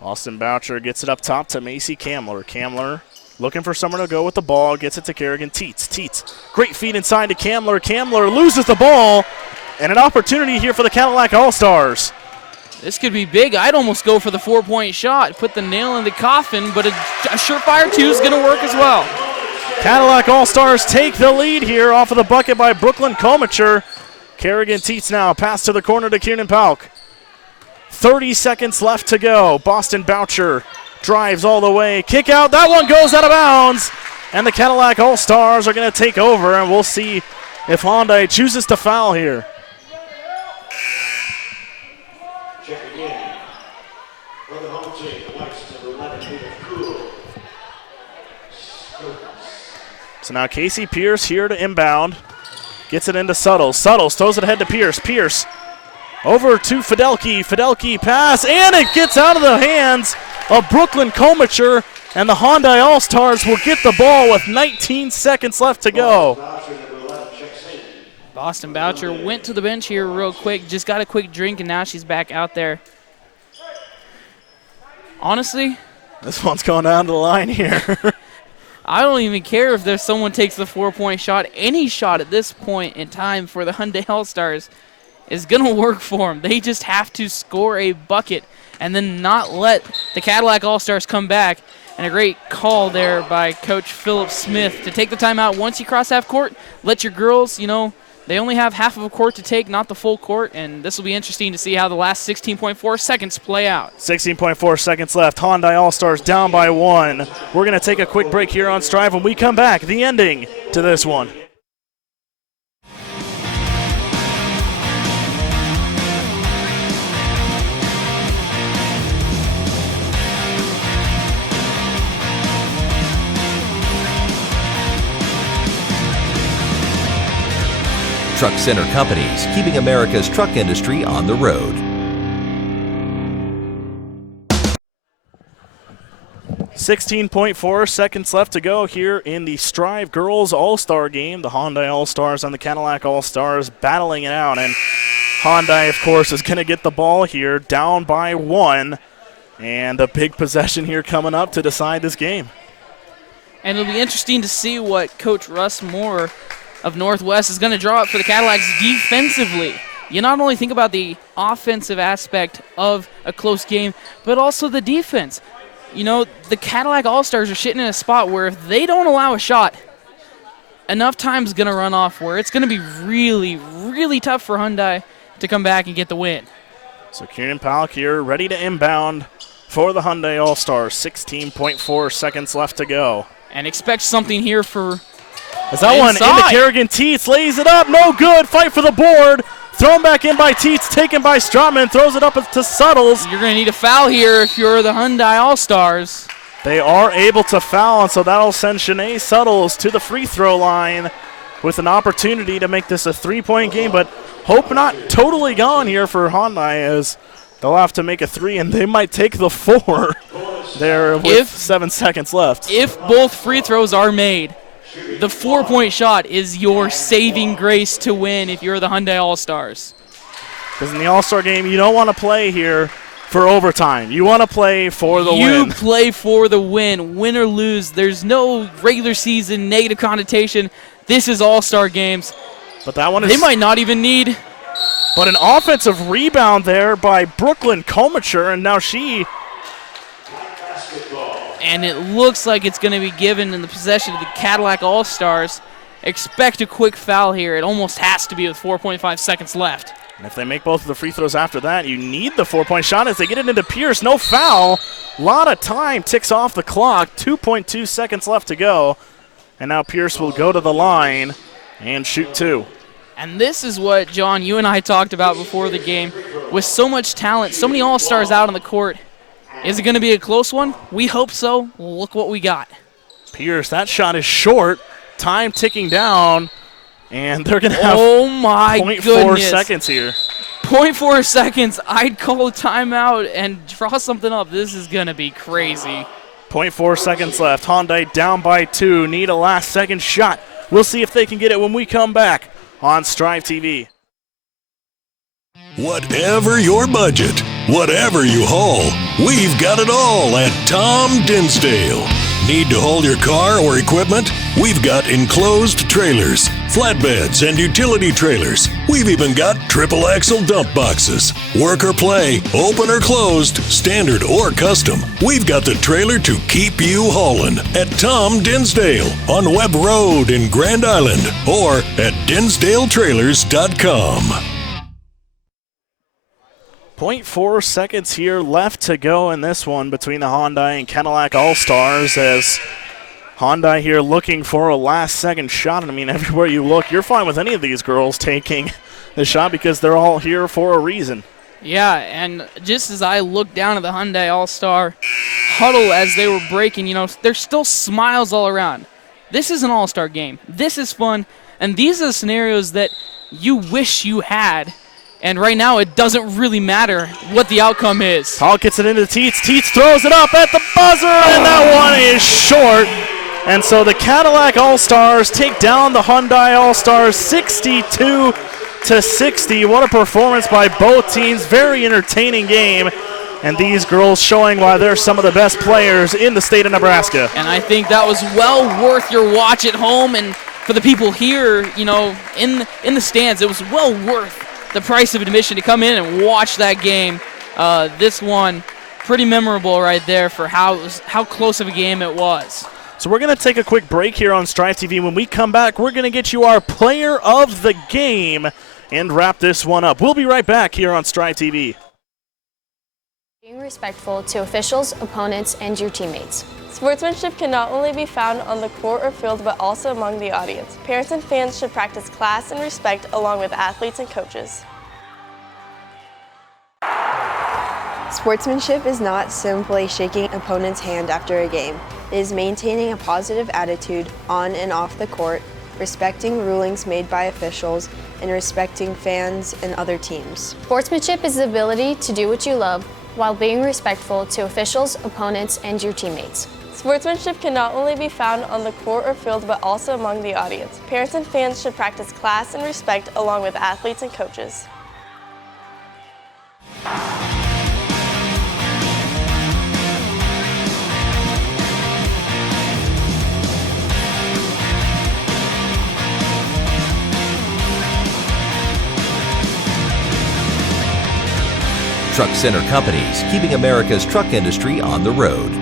Austin Boucher gets it up top to Macy Kamler. Kamler looking for someone to go with the ball, gets it to Kerrigan Teets. Teets, great feed inside to Kamler. Kamler loses the ball, and an opportunity here for the Cadillac All-Stars. This could be big. I'd almost go for the 4-point shot, put the nail in the coffin, but a surefire 2 is going to work as well. Cadillac All-Stars take the lead here off of the bucket by Brooklyn Komacher. Kerrigan Teets now, pass to the corner to Kieran Palk. 30 seconds left to go. Boston Boucher drives all the way. Kick out, that one goes out of bounds. And the Cadillac All-Stars are going to take over, and we'll see if Hyundai chooses to foul here. So now Casey Pierce here to inbound. Gets it into Suttles. Suttles throws it ahead to Pierce. Pierce over to Fidelki. Fidelki pass, and it gets out of the hands of Brooklyn Komacher. And the Hyundai All-Stars will get the ball with 19 seconds left to go. Boston Boucher went to the bench here real quick, just got a quick drink, and now she's back out there. Honestly, this one's going down to the line here. I don't even care if there's someone takes the 4-point shot. Any shot at this point in time for the Hyundai All-Stars is going to work for them. They just have to score a bucket and then not let the Cadillac All-Stars come back. And a great call there by Coach Philip Smith to take the timeout once you cross half court. Let your girls, they only have half of a court to take, not the full court. And this will be interesting to see how the last 16.4 seconds play out. 16.4 seconds left. Hyundai All-Stars down by 1. We're going to take a quick break here on Strive. When we come back, the ending to this one. Truck Center Companies, keeping America's truck industry on the road. 16.4 seconds left to go here in the Strive Girls All-Star game. The Hyundai All-Stars and the Cadillac All-Stars battling it out. And Hyundai, of course, is going to get the ball here down by 1. And a big possession here coming up to decide this game. And it'll be interesting to see what Coach Russ Moore of Northwest is going to draw up for the Cadillacs defensively. You not only think about the offensive aspect of a close game, but also the defense. The Cadillac All-Stars are sitting in a spot where if they don't allow a shot, enough time's going to run off where it's going to be really, really tough for Hyundai to come back and get the win. So Kieran Palk here ready to inbound for the Hyundai All-Stars. 16.4 seconds left to go. And expect something here for As that one into Kerrigan Teets, lays it up, no good, fight for the board. Thrown back in by Teets, taken by Strotman, throws it up to Suttles. You're going to need a foul here if you're the Hyundai All-Stars. They are able to foul, and so that'll send Shanae Suttles to the free throw line with an opportunity to make this a 3-point game, but hope not totally gone here for Hyundai, as they'll have to make a 3, and they might take the 4 there with 7 seconds left. If both free throws are made, the 4-point shot is your saving grace to win if you're the Hyundai All-Stars. Because in the All-Star game, you don't want to play here for overtime. You want to play for the win. You play for the win. Win or lose, there's no regular season negative connotation. This is All-Star games. But that one is... They might not even need... But an offensive rebound there by Brooklyn Komacher, and now she... And it looks like it's going to be given in the possession of the Cadillac All-Stars. Expect a quick foul here. It almost has to be with 4.5 seconds left. And if they make both of the free throws after that, you need the 4-point shot as they get it into Pierce. No foul. A lot of time ticks off the clock. 2.2 seconds left to go. And now Pierce will go to the line and shoot 2. And this is what, John, you and I talked about before the game. With so much talent, so many All-Stars out on the court, is it going to be a close one? We hope so. Look what we got. Pierce, that shot is short. Time ticking down. And they're going to have 0.4 seconds here. 0.4 seconds. I'd call a timeout and draw something up. This is going to be crazy. 0.4 seconds left. Hyundai down by 2. Need a last-second shot. We'll see if they can get it when we come back on Strive TV. Whatever your budget, whatever you haul, we've got it all at Tom Dinsdale. Need to haul your car or equipment? We've got enclosed trailers, flatbeds, and utility trailers. We've even got triple axle dump boxes. Work or play, open or closed, standard or custom. We've got the trailer to keep you hauling at Tom Dinsdale on Webb Road in Grand Island or at DinsdaleTrailers.com. 0.4 seconds here left to go in this one between the Hyundai and Cadillac All-Stars, as Hyundai here looking for a last-second shot. And I mean, everywhere you look, you're fine with any of these girls taking the shot because they're all here for a reason. Yeah, and just as I look down at the Hyundai All-Star huddle as they were breaking, there's still smiles all around. This is an All-Star game. This is fun, and these are the scenarios that you wish you had. And right now, it doesn't really matter what the outcome is. Hall gets it into Teets. Teets throws it up at the buzzer, and that one is short. And so the Cadillac All-Stars take down the Hyundai All-Stars 62-60. What a performance by both teams. Very entertaining game. And these girls showing why they're some of the best players in the state of Nebraska. And I think that was well worth your watch at home. And for the people here, in the stands, it was well worth the price of admission to come in and watch that game. This one, pretty memorable right there for how close of a game it was. So we're going to take a quick break here on Strive TV. When we come back, we're going to get you our player of the game and wrap this one up. We'll be right back here on Strive TV. Being respectful to officials, opponents, and your teammates. Sportsmanship can not only be found on the court or field, but also among the audience. Parents and fans should practice class and respect along with athletes and coaches. Sportsmanship is not simply shaking an opponent's hand after a game. It is maintaining a positive attitude on and off the court, respecting rulings made by officials, and respecting fans and other teams. Sportsmanship is the ability to do what you love while being respectful to officials, opponents, and your teammates. Sportsmanship can not only be found on the court or field, but also among the audience. Parents and fans should practice class and respect along with athletes and coaches. Truck Center Companies, keeping America's truck industry on the road.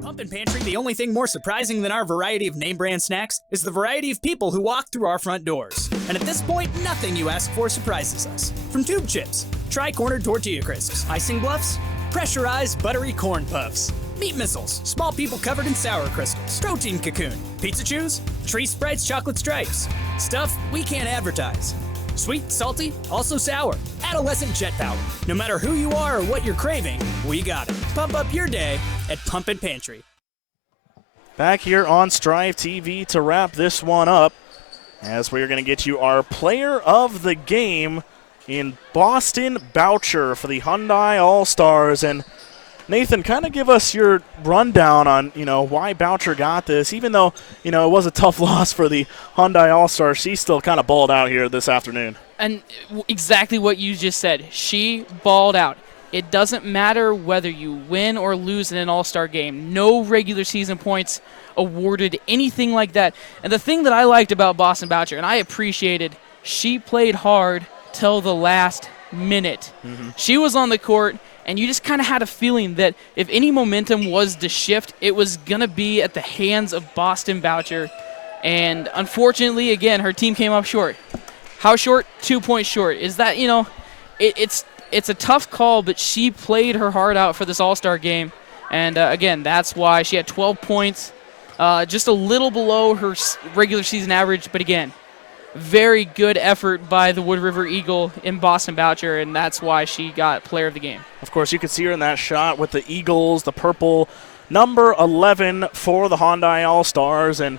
Pumpkin Pantry, the only thing more surprising than our variety of name brand snacks is the variety of people who walk through our front doors. And at this point, nothing you ask for surprises us. From tube chips, tri-cornered tortilla crisps, icing bluffs, pressurized buttery corn puffs, meat missiles, small people covered in sour crystals, Strotein Cocoon. Pizza Chews. Tree Sprites Chocolate Stripes. Stuff we can't advertise. Sweet, salty, also sour. Adolescent Jet Power. No matter who you are or what you're craving, we got it. Pump up your day at Pumpin' Pantry. Back here on Strive TV to wrap this one up, as we're going to get you our player of the game in Boston Boucher for the Hyundai All-Stars. And Nathan, kind of give us your rundown on, why Boucher got this. Even though, it was a tough loss for the Hyundai All-Stars, she still kind of balled out here this afternoon. And exactly what you just said. She balled out. It doesn't matter whether you win or lose in an All-Star game. No regular season points awarded, anything like that. And the thing that I liked about Boston Boucher, and I appreciated, she played hard till the last minute. She was on the court, and you just kind of had a feeling that if any momentum was to shift, it was going to be at the hands of Boston Boucher. And unfortunately, again, her team came up short. How short? 2 points short. Is that, it's a tough call, but she played her heart out for this All-Star game. And, again, that's why she had 12 points, just a little below her regular season average. But, again, very good effort by the Wood River Eagle in Boston Boucher, and that's why she got player of the game. Of course, you can see her in that shot with the Eagles, the purple, number 11 for the Hyundai All-Stars. And,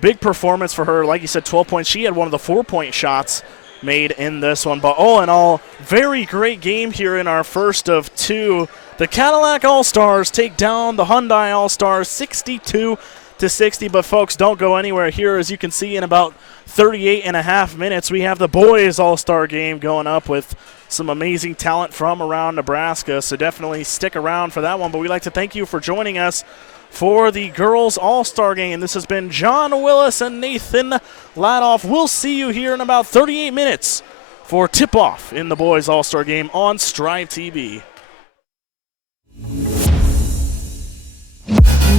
big performance for her. Like you said, 12 points. She had one of the 4-point shots made in this one. But all in all, very great game here in our first of two. The Cadillac All-Stars take down the Hyundai All-Stars 62-60. But folks, don't go anywhere here. As you can see, in about 38 and a half minutes, we have the boys All-Star game going up with some amazing talent from around Nebraska. So definitely stick around for that one. But we'd like to thank you for joining us for the girls All-Star game. This has been John Willis and Nathan Ladoff. We'll see you here in about 38 minutes for tip-off in the boys All-Star game on Strive TV.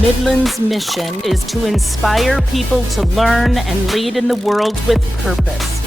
Midland's mission is to inspire people to learn and lead in the world with purpose.